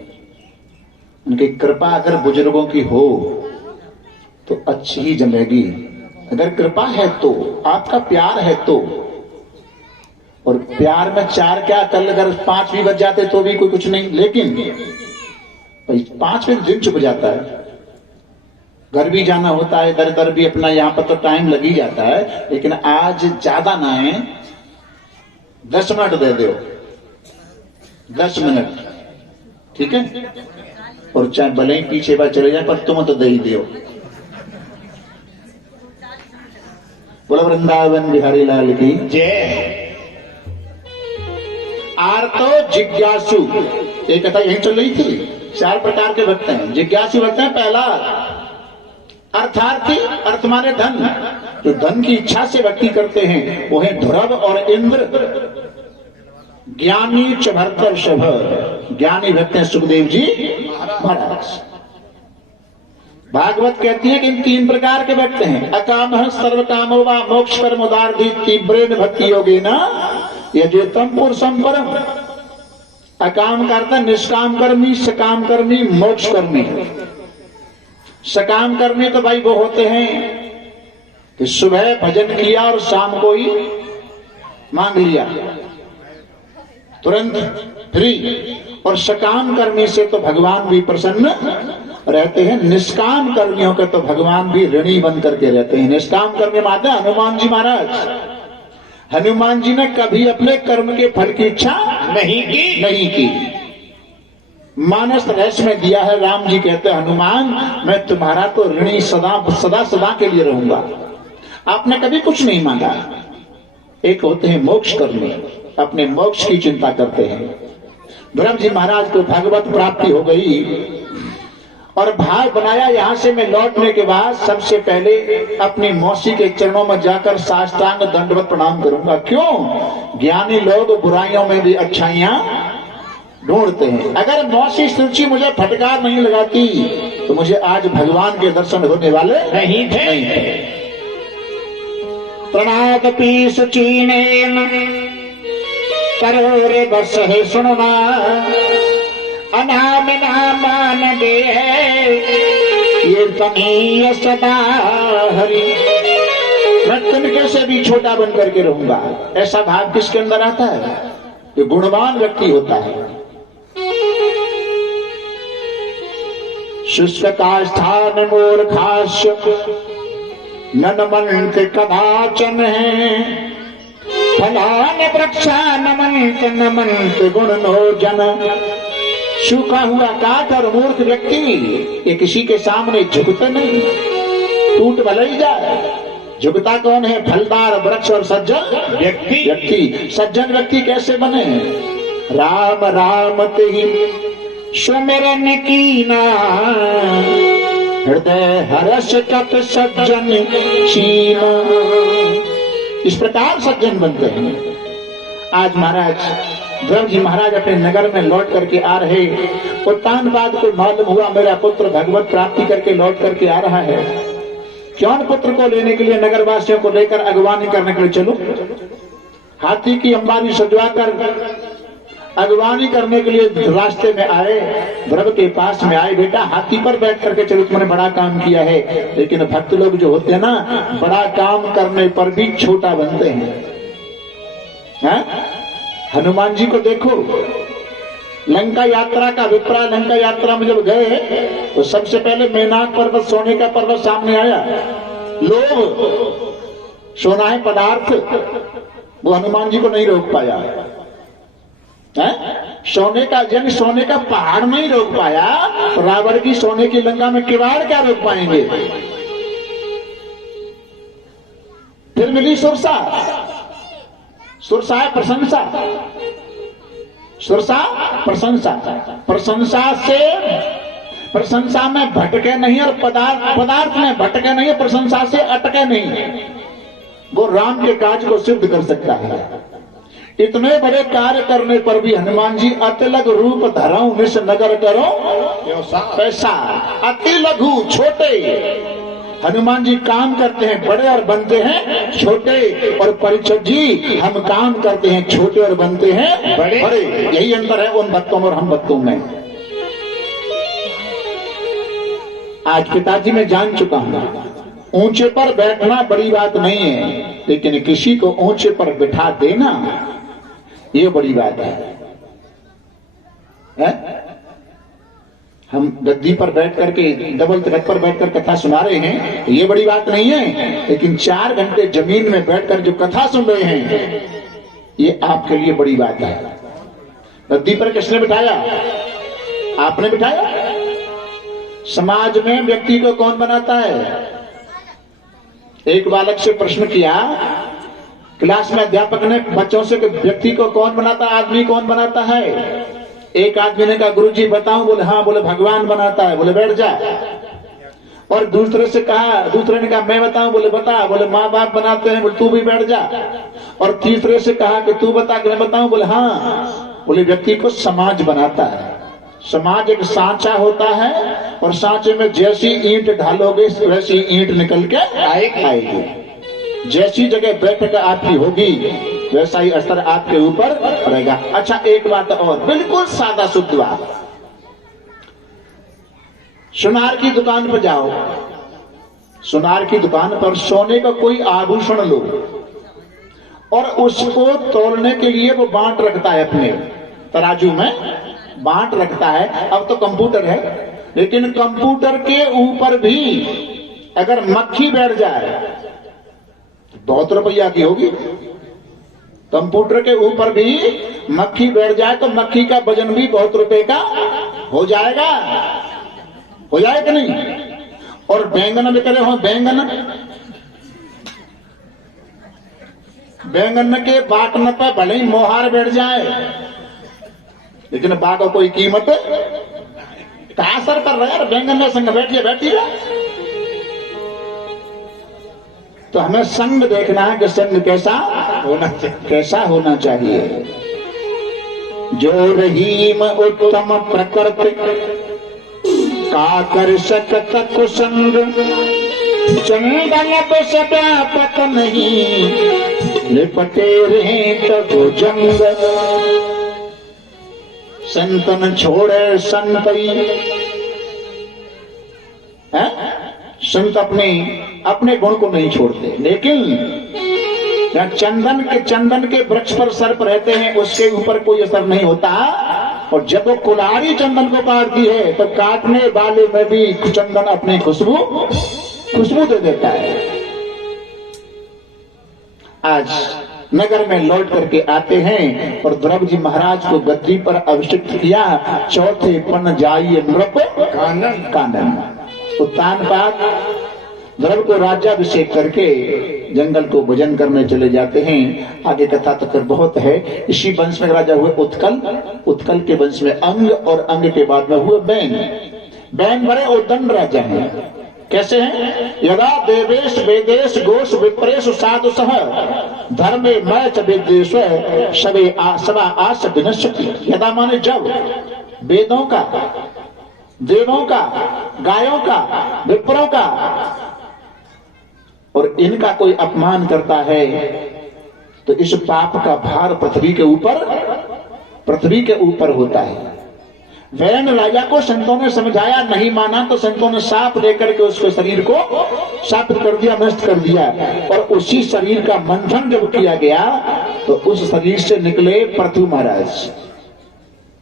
उनकी कृपा अगर बुजुर्गों की हो तो अच्छी ही जमेगी। अगर कृपा है तो, आपका प्यार है तो, और प्यार में 4 क्या, कल अगर 5 भी बज जाते तो भी कोई कुछ नहीं, लेकिन 5 मिनट दिन चुप जाता है, घर भी जाना होता है, इधर उधर भी अपना, यहाँ पर तो टाइम लग ही जाता है। लेकिन आज ज्यादा ना है, 10 मिनट दे दो, 10 मिनट, ठीक है। और चाहे भले ही पीछे बार चले जाए, पर तुम तो दे ही दो। बोलो वृंदावन बिहारी लाल की जय। आर्तो जिज्ञासु, एक कथा यही चल रही थी। 4 प्रकार के भक्त हैं। जिज्ञासु भक्त हैं, पहला अर्थार्थी, अर्थ माने धन, जो धन की इच्छा से व्यक्ति करते हैं वो है ध्रुव और इंद्र। ज्ञानी च भरतर्षभ, ज्ञानी व्यक्ति हैं सुखदेव जी महाराज। भागवत कहती है कि इन 3 प्रकार के व्यक्ति हैं। अकामः सर्व कामो वा मोक्ष कर्म उदारधी तीव्रेण भक्ति योगेन यजेतम पुरुषम परम। अकाम करता निष्काम कर्मी, सकाम कर्मी, मोक्ष कर्मी। सकाम कर्मी तो भाई वो होते हैं कि सुबह भजन किया और शाम को ही मांग लिया, तुरंत फ्री। और सकाम कर्मी से तो भगवान भी प्रसन्न रहते हैं। निष्काम कर्मियों के तो भगवान भी ऋणी बन करके रहते हैं। निष्काम कर्मी माते हनुमान जी महाराज। हनुमान जी ने कभी अपने कर्म के फल की इच्छा नहीं की। मानस रहस्य में दिया है, राम जी कहते हैं हनुमान मैं तुम्हारा तो ऋणी सदा सदा सदा के लिए रहूंगा। आपने कभी कुछ नहीं मांगा। एक होते हैं मोक्ष कर्मी, अपने मोक्ष की चिंता करते हैं। ध्रुव जी महाराज को भगवत प्राप्ति हो गई और भाव बनाया यहां से मैं लौटने के बाद सबसे पहले अपनी मौसी के चरणों में जाकर साष्टांग दंडवत प्रणाम करूंगा। क्यों? ज्ञानी लोग बुराइयों में भी अच्छाइयां ढूंढते हैं। अगर मौसी सूची मुझे फटकार नहीं लगाती तो मुझे आज भगवान के दर्शन होने वाले नहीं थे। प्रणादपि सुचीनेन करो रे बस है सुनना, अनाम नामान दे ये तनीय सदा हरि। मैं तिनके से भी छोटा बन करके रहूंगा। ऐसा भाव किसके अंदर आता है? ये गुणवान व्यक्ति होता है। शुष्क का स्थान मूर्खास्य नमन्त कदाचन है, फलान वृक्षा नमन्त गुण नो जन। सूखा हुआ काठ और मूर्ख व्यक्ति ये किसी के सामने झुकते नहीं, टूट भले ही जाए। झुकता कौन है? फलदार वृक्ष और सज्जन व्यक्ति। सज्जन व्यक्ति कैसे बने? राम राम तेहि सुमिरन कीना, हृदय हर्ष कप सज्जन चीना। इस प्रकार सज्जन बनते हैं। आज महाराज ध्रुव जी महाराज अपने नगर में लौट करके आ रहे। उत्तानपाद को मालूम हुआ मेरा पुत्र भगवत प्राप्ति करके लौट करके आ रहा है। क्यों पुत्र को लेने के लिए नगर वासियों को लेकर अगवानी करने के लिए चलो। हाथी की अंबारी सजवा कर अगवानी करने के लिए रास्ते में आए। ध्रुव के पास में आए, बेटा हाथी पर बैठ करके चलो, तुमने बड़ा काम किया है। लेकिन भक्त लोग जो होते हैं ना, बड़ा काम करने पर भी छोटा बनते हैं। हनुमान जी को देखो, लंका यात्रा का अभिप्राय, लंका यात्रा में जब गए तो सबसे पहले मेनाक पर्वत, सोने का पर्वत सामने आया। लोग सोना है पदार्थ, वो हनुमान जी को नहीं रोक पाया। सोने का जंग, सोने का पहाड़ नहीं रोक पाया। रावण की सोने की लंका में किवाड़ क्या रोक पाएंगे? फिर मिली सुरसा। सुरसा है प्रशंसा, सुरसा प्रशंसा। प्रशंसा में भटके नहीं और पदार्थ में भटके नहीं, प्रशंसा से अटके नहीं। वो राम के काज को सिद्ध कर सकता है। इतने बड़े कार्य करने पर भी हनुमान जी अतिलघु रूप धरऊं निस नगर करो पैसा। अति लघु छोटे हनुमान जी काम करते हैं बड़े और बनते हैं छोटे। और परिषद जी हम काम करते हैं छोटे और बनते हैं बड़े। यही अंतर है उन भक्तों और हम भक्तों में। आज पिताजी मैं जान चुका हूं, ऊंचे पर बैठना बड़ी बात नहीं है, लेकिन किसी को ऊंचे पर बिठा देना ये बड़ी बात है? हम गद्दी पर बैठ करके, डबल तख्त पर बैठकर कथा सुना रहे हैं, ये बड़ी बात नहीं है। लेकिन 4 घंटे जमीन में बैठकर जो कथा सुन रहे हैं, ये आपके लिए बड़ी बात है। गद्दी पर किसने बिठाया? आपने बिठाया। समाज में व्यक्ति को कौन बनाता है? एक बालक से प्रश्न किया क्लास में, अध्यापक ने बच्चों से, व्यक्ति को कौन बनाता है, आदमी कौन बनाता है? एक आदमी ने कहा गुरुजी बताऊं। बोले हाँ। बोले भगवान बनाता है। बोले बैठ जा। और दूसरे से कहा, दूसरे ने कहा मैं बताऊं, बोले बता, बोले माँ बाप बनाते हैं, बोले तू भी बैठ जा। और तीसरे से कहा कि तू बता कि मैं बताऊं, बोले हाँ। बोले व्यक्ति को समाज बनाता है, समाज एक सांचा होता है और सांचे में जैसी ईंट ढालोगे वैसी ईंट निकल के आएगी। जैसी जगह बैठक आपकी होगी वैसा ही असर आपके ऊपर पड़ेगा। अच्छा एक बात और, बिल्कुल सादा शुद्ध बात, सुनार की दुकान पर जाओ, सुनार की दुकान पर सोने का कोई आभूषण लो और उसको तोलने के लिए वो बांट रखता है, अपने तराजू में बांट रखता है। अब तो कंप्यूटर है, लेकिन कंप्यूटर के ऊपर भी अगर मक्खी बैठ जाए तो बहुत रुपया की होगी। कंप्यूटर के ऊपर भी मक्खी बैठ जाए तो मक्खी का वजन भी बहुत रुपए का हो जाएगा, हो जाए कि नहीं। और बैंगन में करे हो, बैंगन के बाटने पर भले ही मोहार बैठ जाए लेकिन बात को कोई कीमत का असर कर रहा है। बैंगन में संग बैठिए। तो हमें संग देखना है कि संग कैसा होना चाहिए। जो रहीम उत्तम प्रकृति काकर्षक कुसंग, चंदन बस व्यापक नहीं लिपटे रहे तब जंग। संतन छोड़े संतई, संत अपने गुण को नहीं छोड़ते, लेकिन चंदन के वृक्ष पर सर्प रहते हैं उसके ऊपर कोई असर नहीं होता। और जब वो कुल्हाड़ी चंदन को काटती है तो काटने वाले में भी चंदन अपनी खुशबू दे देता है। आज नगर में लौट करके आते हैं और द्रौपदी जी महाराज को गद्दी पर अभिषिक्त किया। चौथे पन जाइए नृप कानन, तो तानपात द्रव को राज्याभिषेक करके जंगल को भोजन करने चले जाते हैं। आगे कथा तो फिर बहुत है। इसी वंश में राजा हुए उत्कल के वंश में अंग, और अंग के बाद में हुए बैन बड़े उद्दंड राजा हैं। कैसे हैं? यदा देवेश वेदेश गोष विप्रेश साधु सह धर्मे मैच विद्वेश सवा आस विनश्यति। यदा माने जब वेदों का, देवों का, गायों का, विप्रों का और इनका कोई अपमान करता है तो इस पाप का भार पृथ्वी के ऊपर होता है। वैन राजा को संतों ने समझाया, नहीं माना तो संतों ने साप लेकर के उसके शरीर को शापित कर दिया, नष्ट कर दिया। और उसी शरीर का मंथन जब किया गया तो उस शरीर से निकले पृथु महाराज।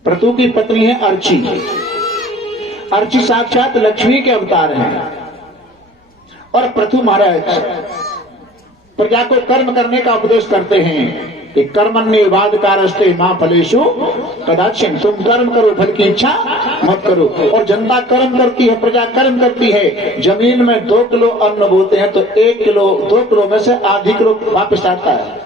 पृथु की पत्नी है अर्ची। अर्ची साक्षात लक्ष्मी के अवतार हैं। और पृथु महाराज प्रजा को कर्म करने का उपदेश करते हैं कि कर्मण्येवाद कारस्ते मां फलेषु कदाचिन, तुम कर्म करो, फल की इच्छा मत करो। और जनता कर्म करती है, प्रजा कर्म करती है। जमीन में 2 किलो अन्न बोते हैं तो 2 किलो में से आधी किलो वापस आता है।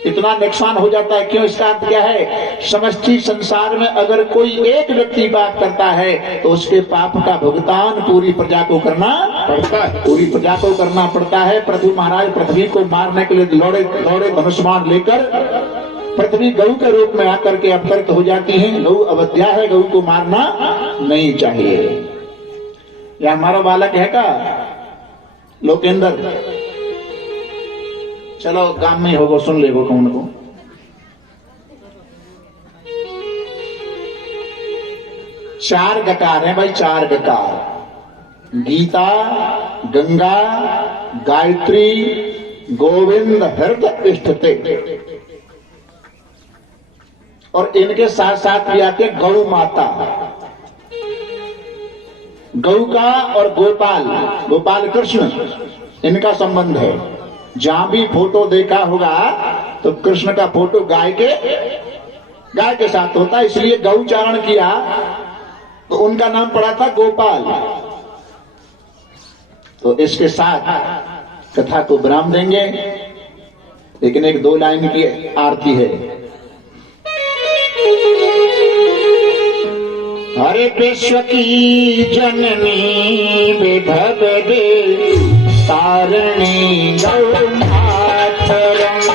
इतना नुकसान हो जाता है। क्यों? इसका अर्थ क्या है? समष्टि संसार में अगर कोई एक व्यक्ति पाप करता है तो उसके पाप का भुगतान पूरी प्रजा को करना पड़ता है। पृथु महाराज पृथ्वी को मारने के लिए दौड़े धनुष्मान लेकर पृथ्वी गऊ के रूप में आकर के अपहृत हो जाती है। गऊ अवध्या है, गऊ को मारना नहीं चाहिए। यह हमारा बालक है का लोकेंद्र, चलो गांव में होगो, सुन लेगो कौन को। चार गकार है भाई, 4 गकार। गीता, गंगा, गायत्री, गोविंद, हृदय स्थिते। और इनके साथ साथ भी आते गौ माता। गौ का और गोपाल कृष्ण, इनका संबंध है। जहां भी फोटो देखा होगा तो कृष्ण का फोटो गाय के साथ होता है, इसलिए गौचारण किया तो उनका नाम पड़ा था गोपाल। तो इसके साथ कथा को विराम देंगे, लेकिन एक 2 लाइन की आरती है। हरे विश्व की जननी विभव दे तारणी गौ मातरम।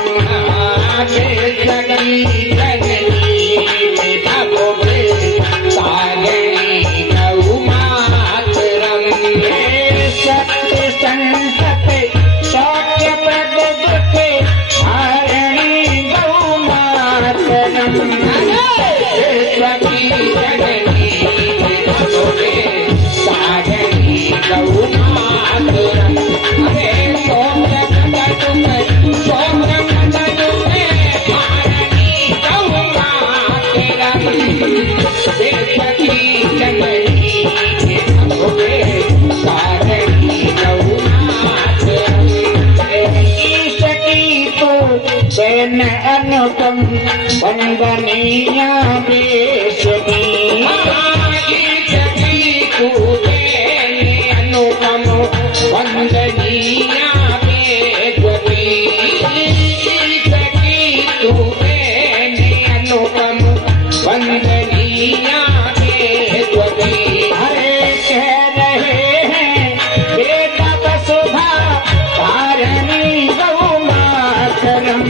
सत्य संतत शौक्य प्रद दुखे हारणी गौ मातरम। सैन अनुपम वंदनीया बेशनी। अनुपम वंदनीया बेशनी। अनुपम वंदनीया बेशनी। हरे कह रहे हैं वेद वसुधा तारणी गौ मातरम।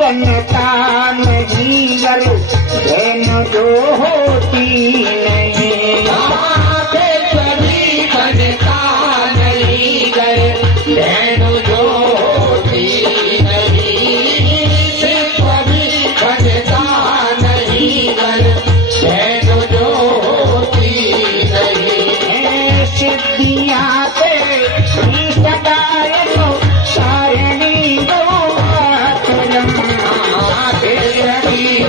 बनता नहीं गर धन जो होती नहीं। कभी बनता नहीं गर धन जो होती नहीं। कभी बनता नहीं गर धन जो होती नहीं। सिद्धियाँ पे सदाए तो सारणी गौ मातरम।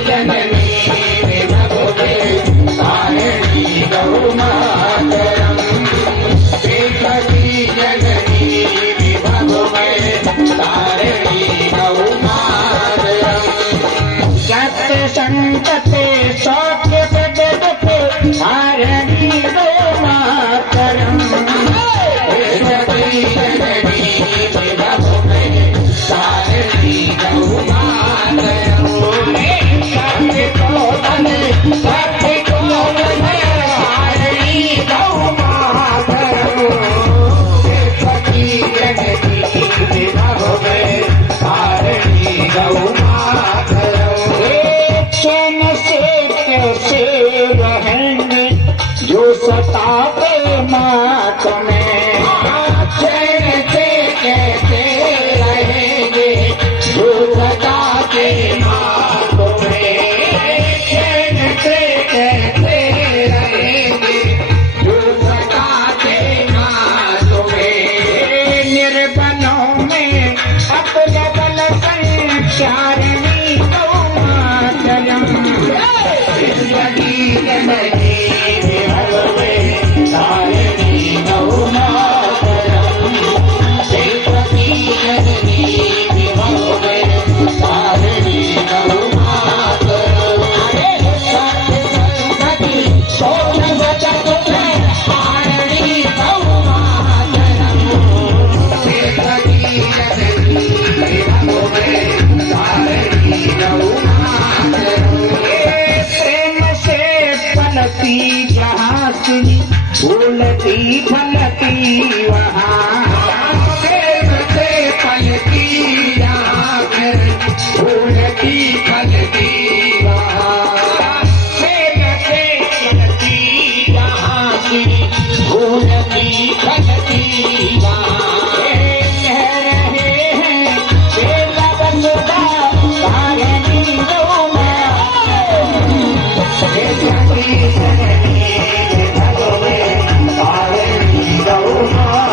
जननी विभव दे तारणी गौ मातरम। जननी विभव दे तारणी गौ मातरम। सत्य संतते शौक्य पद दुखे तारणी गौ मातरम। जननी विभव दे तारणी गौ मातरम। कैसे रहेंगे जो सतावे मात में। चैन से कैसे रहेंगे जो सतावे मात में। चैन से कैसे रहेंगे जो सतावे मात में। निर्बलों में अपने बल संचारणी गौ मातरम। जननी विभव दे तारणी गौ मातरम। जननी विभव दे तारणी गौ मातरम। शौर्य बचत तारणी गौ मातरम। जननी विभव दे तारणी गौ मातरम। फलती जहाँ से फूलती फलती वहाँ। प्रेम से फलती जहाँ फूलती फलती वहाँ। प्रेम से फलती जहाँ फूलती फलती वहाँ। कह रहे हैं वेद वसुधा तारणी गौ मातरम। जननी विभव दे तारणी गौ मातरम।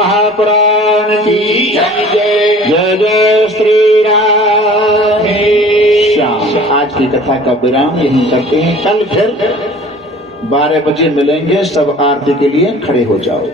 महापुराण की जय जय जय जय श्री राम। हे श्याम। आज की कथा का विराम यहीं करते हैं। कल फिर 12 बजे मिलेंगे। सब आरती के लिए खड़े हो जाओ।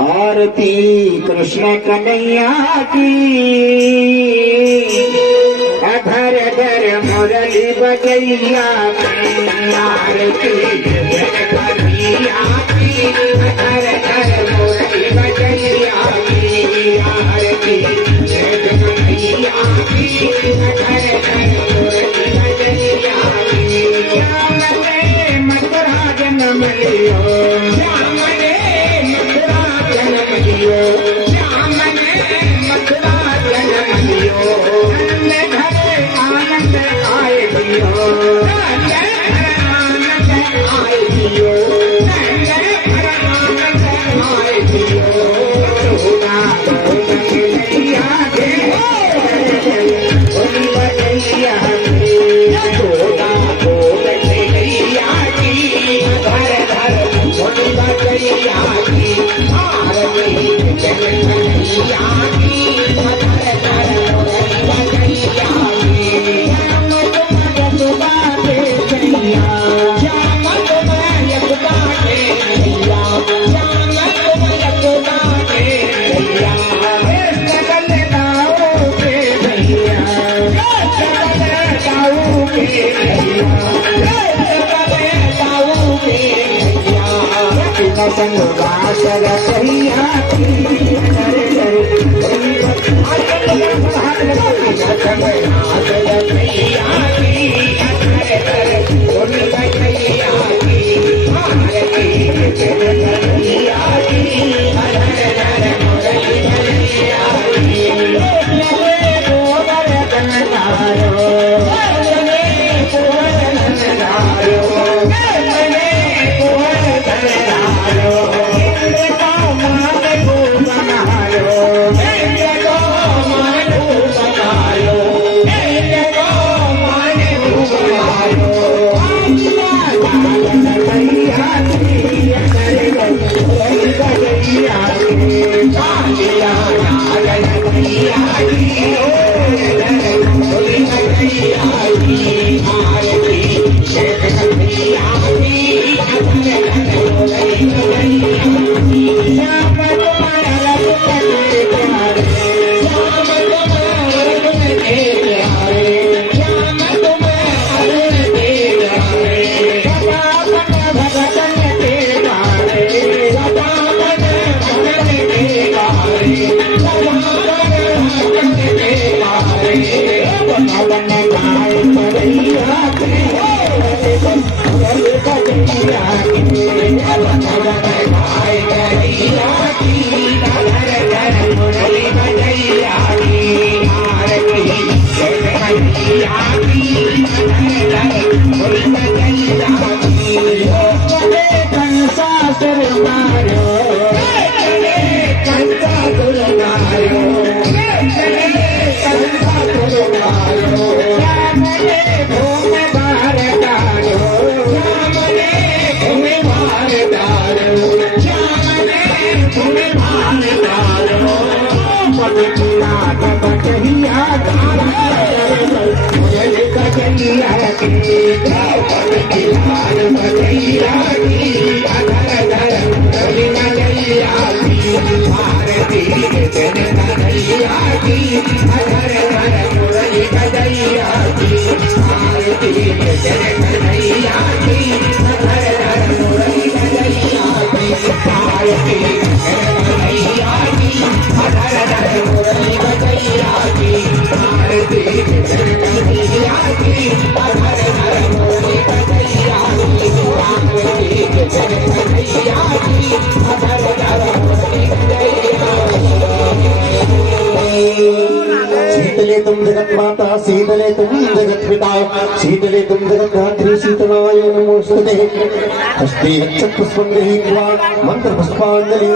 आरती कृष्ण कन्हैया की, अधर धर मुरली बजैया में। आरती कन्हैया की, अधर धर मुरली बजैया की। आरती कन्हैया की, अधर धर मुरली बजैया की। श्याम रे मथुरा जन्म लियो, श्याम रे मथुरा जन्म लियो, श्याम ने मथुरा जन्म लियो। नंद घरे आनंद आए दियो, नंद घर आनंद आए दियो, नंद घर आनंद आए दियो। चौदह भोग खिलैया के, होली बजैया के। चौदह भोग खिलैया की, धर धर होली बजैया की। आरती कन्हैया की, धर धर होली बजैया की। श्याम तुम यशोदा के भैया, श्याम तुम यशोदा के भैया। सकल दाऊ के भैया, सकल दाऊ के भैया, सकल दाऊ के भैया। कृष्ण संग वास रसैया की। हरे हरे होली की की घर घर मुरली गजैया की आरती के जय कन्हैया की घर घर मुरली गजैया की आरती के जय कन्हैया की घर घर मुरली गजैया की आरती के जय कन्हैया की घर घर मुरली गजैया की आरती के जय कन्हैया की घर घर मुरली गजैया शीतले तुम जगत माता शीतले तुम जगत पिता शीतले तुम जगत धात्री शीतलाय नमोस्तुते हस्ते पुष्पंगहित्वा मंत्र पुष्पांजलि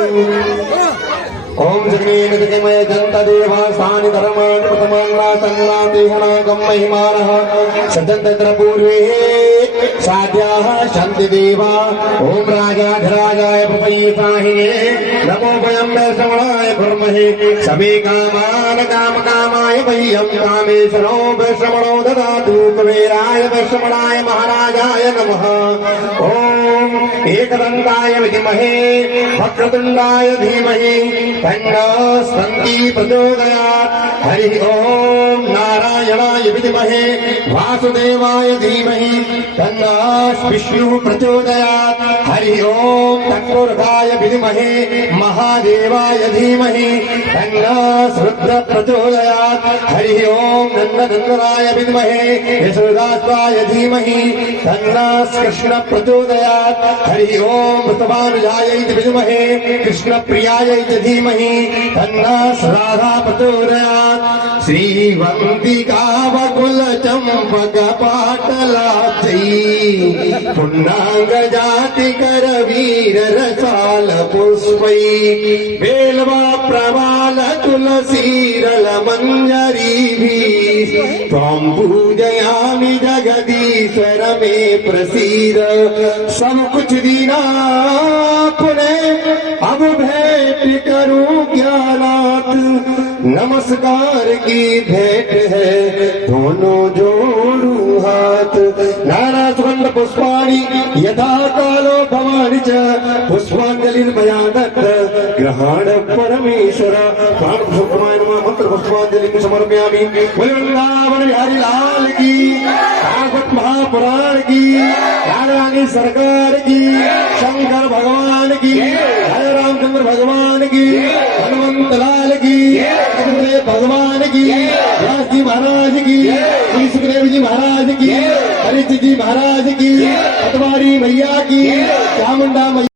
ओम जगनेन जगमय जंत देवासानि धर्मान् प्रथमान्ना तन्ना देहनागम महिमानः सदन्तत्र पूर्वे साध्याः शान्ति देवा ओम राजाधिराजाय प्रपयिताहिने नमो वयं वैश्रवणाय कुर्महे समे कामान् कामकामाय वह्यं कामेश्वरो वैश्रवणो ददातु कुबेराय वैश्रवणाय महाराजाय नमः ओम एकदन्ताय विद्महे वक्रतुण्डाय धीमहि तन्नो स्कन्दी प्रचोदयात् हरि ओम नारायणाय विद्महे वासुदेवाय धीमहि तन्नो विष्णुः प्रचोदयात् हरि ओम तत्पुरुषाय विद्महे महादेवाय धीमहि तन्नो रुद्र प्रचोदयात् हरि ओम नन्दनन्दनाय विद्महे यशोदास्वाय धीमहि तन्नो कृष्ण प्रचोदयात् हरि ओम वृषभानुजायै विद्महे कृष्णप्रियाय धीमहि तन्नो राधा प्रचोदयात् श्रीवन्दिकावकुल चम्पक पाटलाचै पुन्नांग जाति कर वीर रसाल पुष्पै बेलवा प्रवाल तुलसीरल मंजरी त्वां पूजयामि जगदीश्वर मे प्रसीद सब कुछ दीना पुणे अब भेंट करूं क्या नाथ नमस्कार की भेंट है दोनों जोड़ू हाथ नाना सुगंध पुष्पाणि यथा कालो भवानि च पुष्पांजलिर्मया दत्त ग्रहण परमेश्वर प्राणपुष्पमाय नमः मंत्र पुष्पांजलि समर्पयामि वृंदावन बिहारी लाल की भागवत महापुराण की रानी सरकार की शंकर भगवान की हरे रामचंद्र भगवान की हनुमंत लाल की भगवान की व्यास जी महाराज की श्री सुखदेव जी महाराज की हरिश जी महाराज की पटवारी मैया की चामुंडा मैया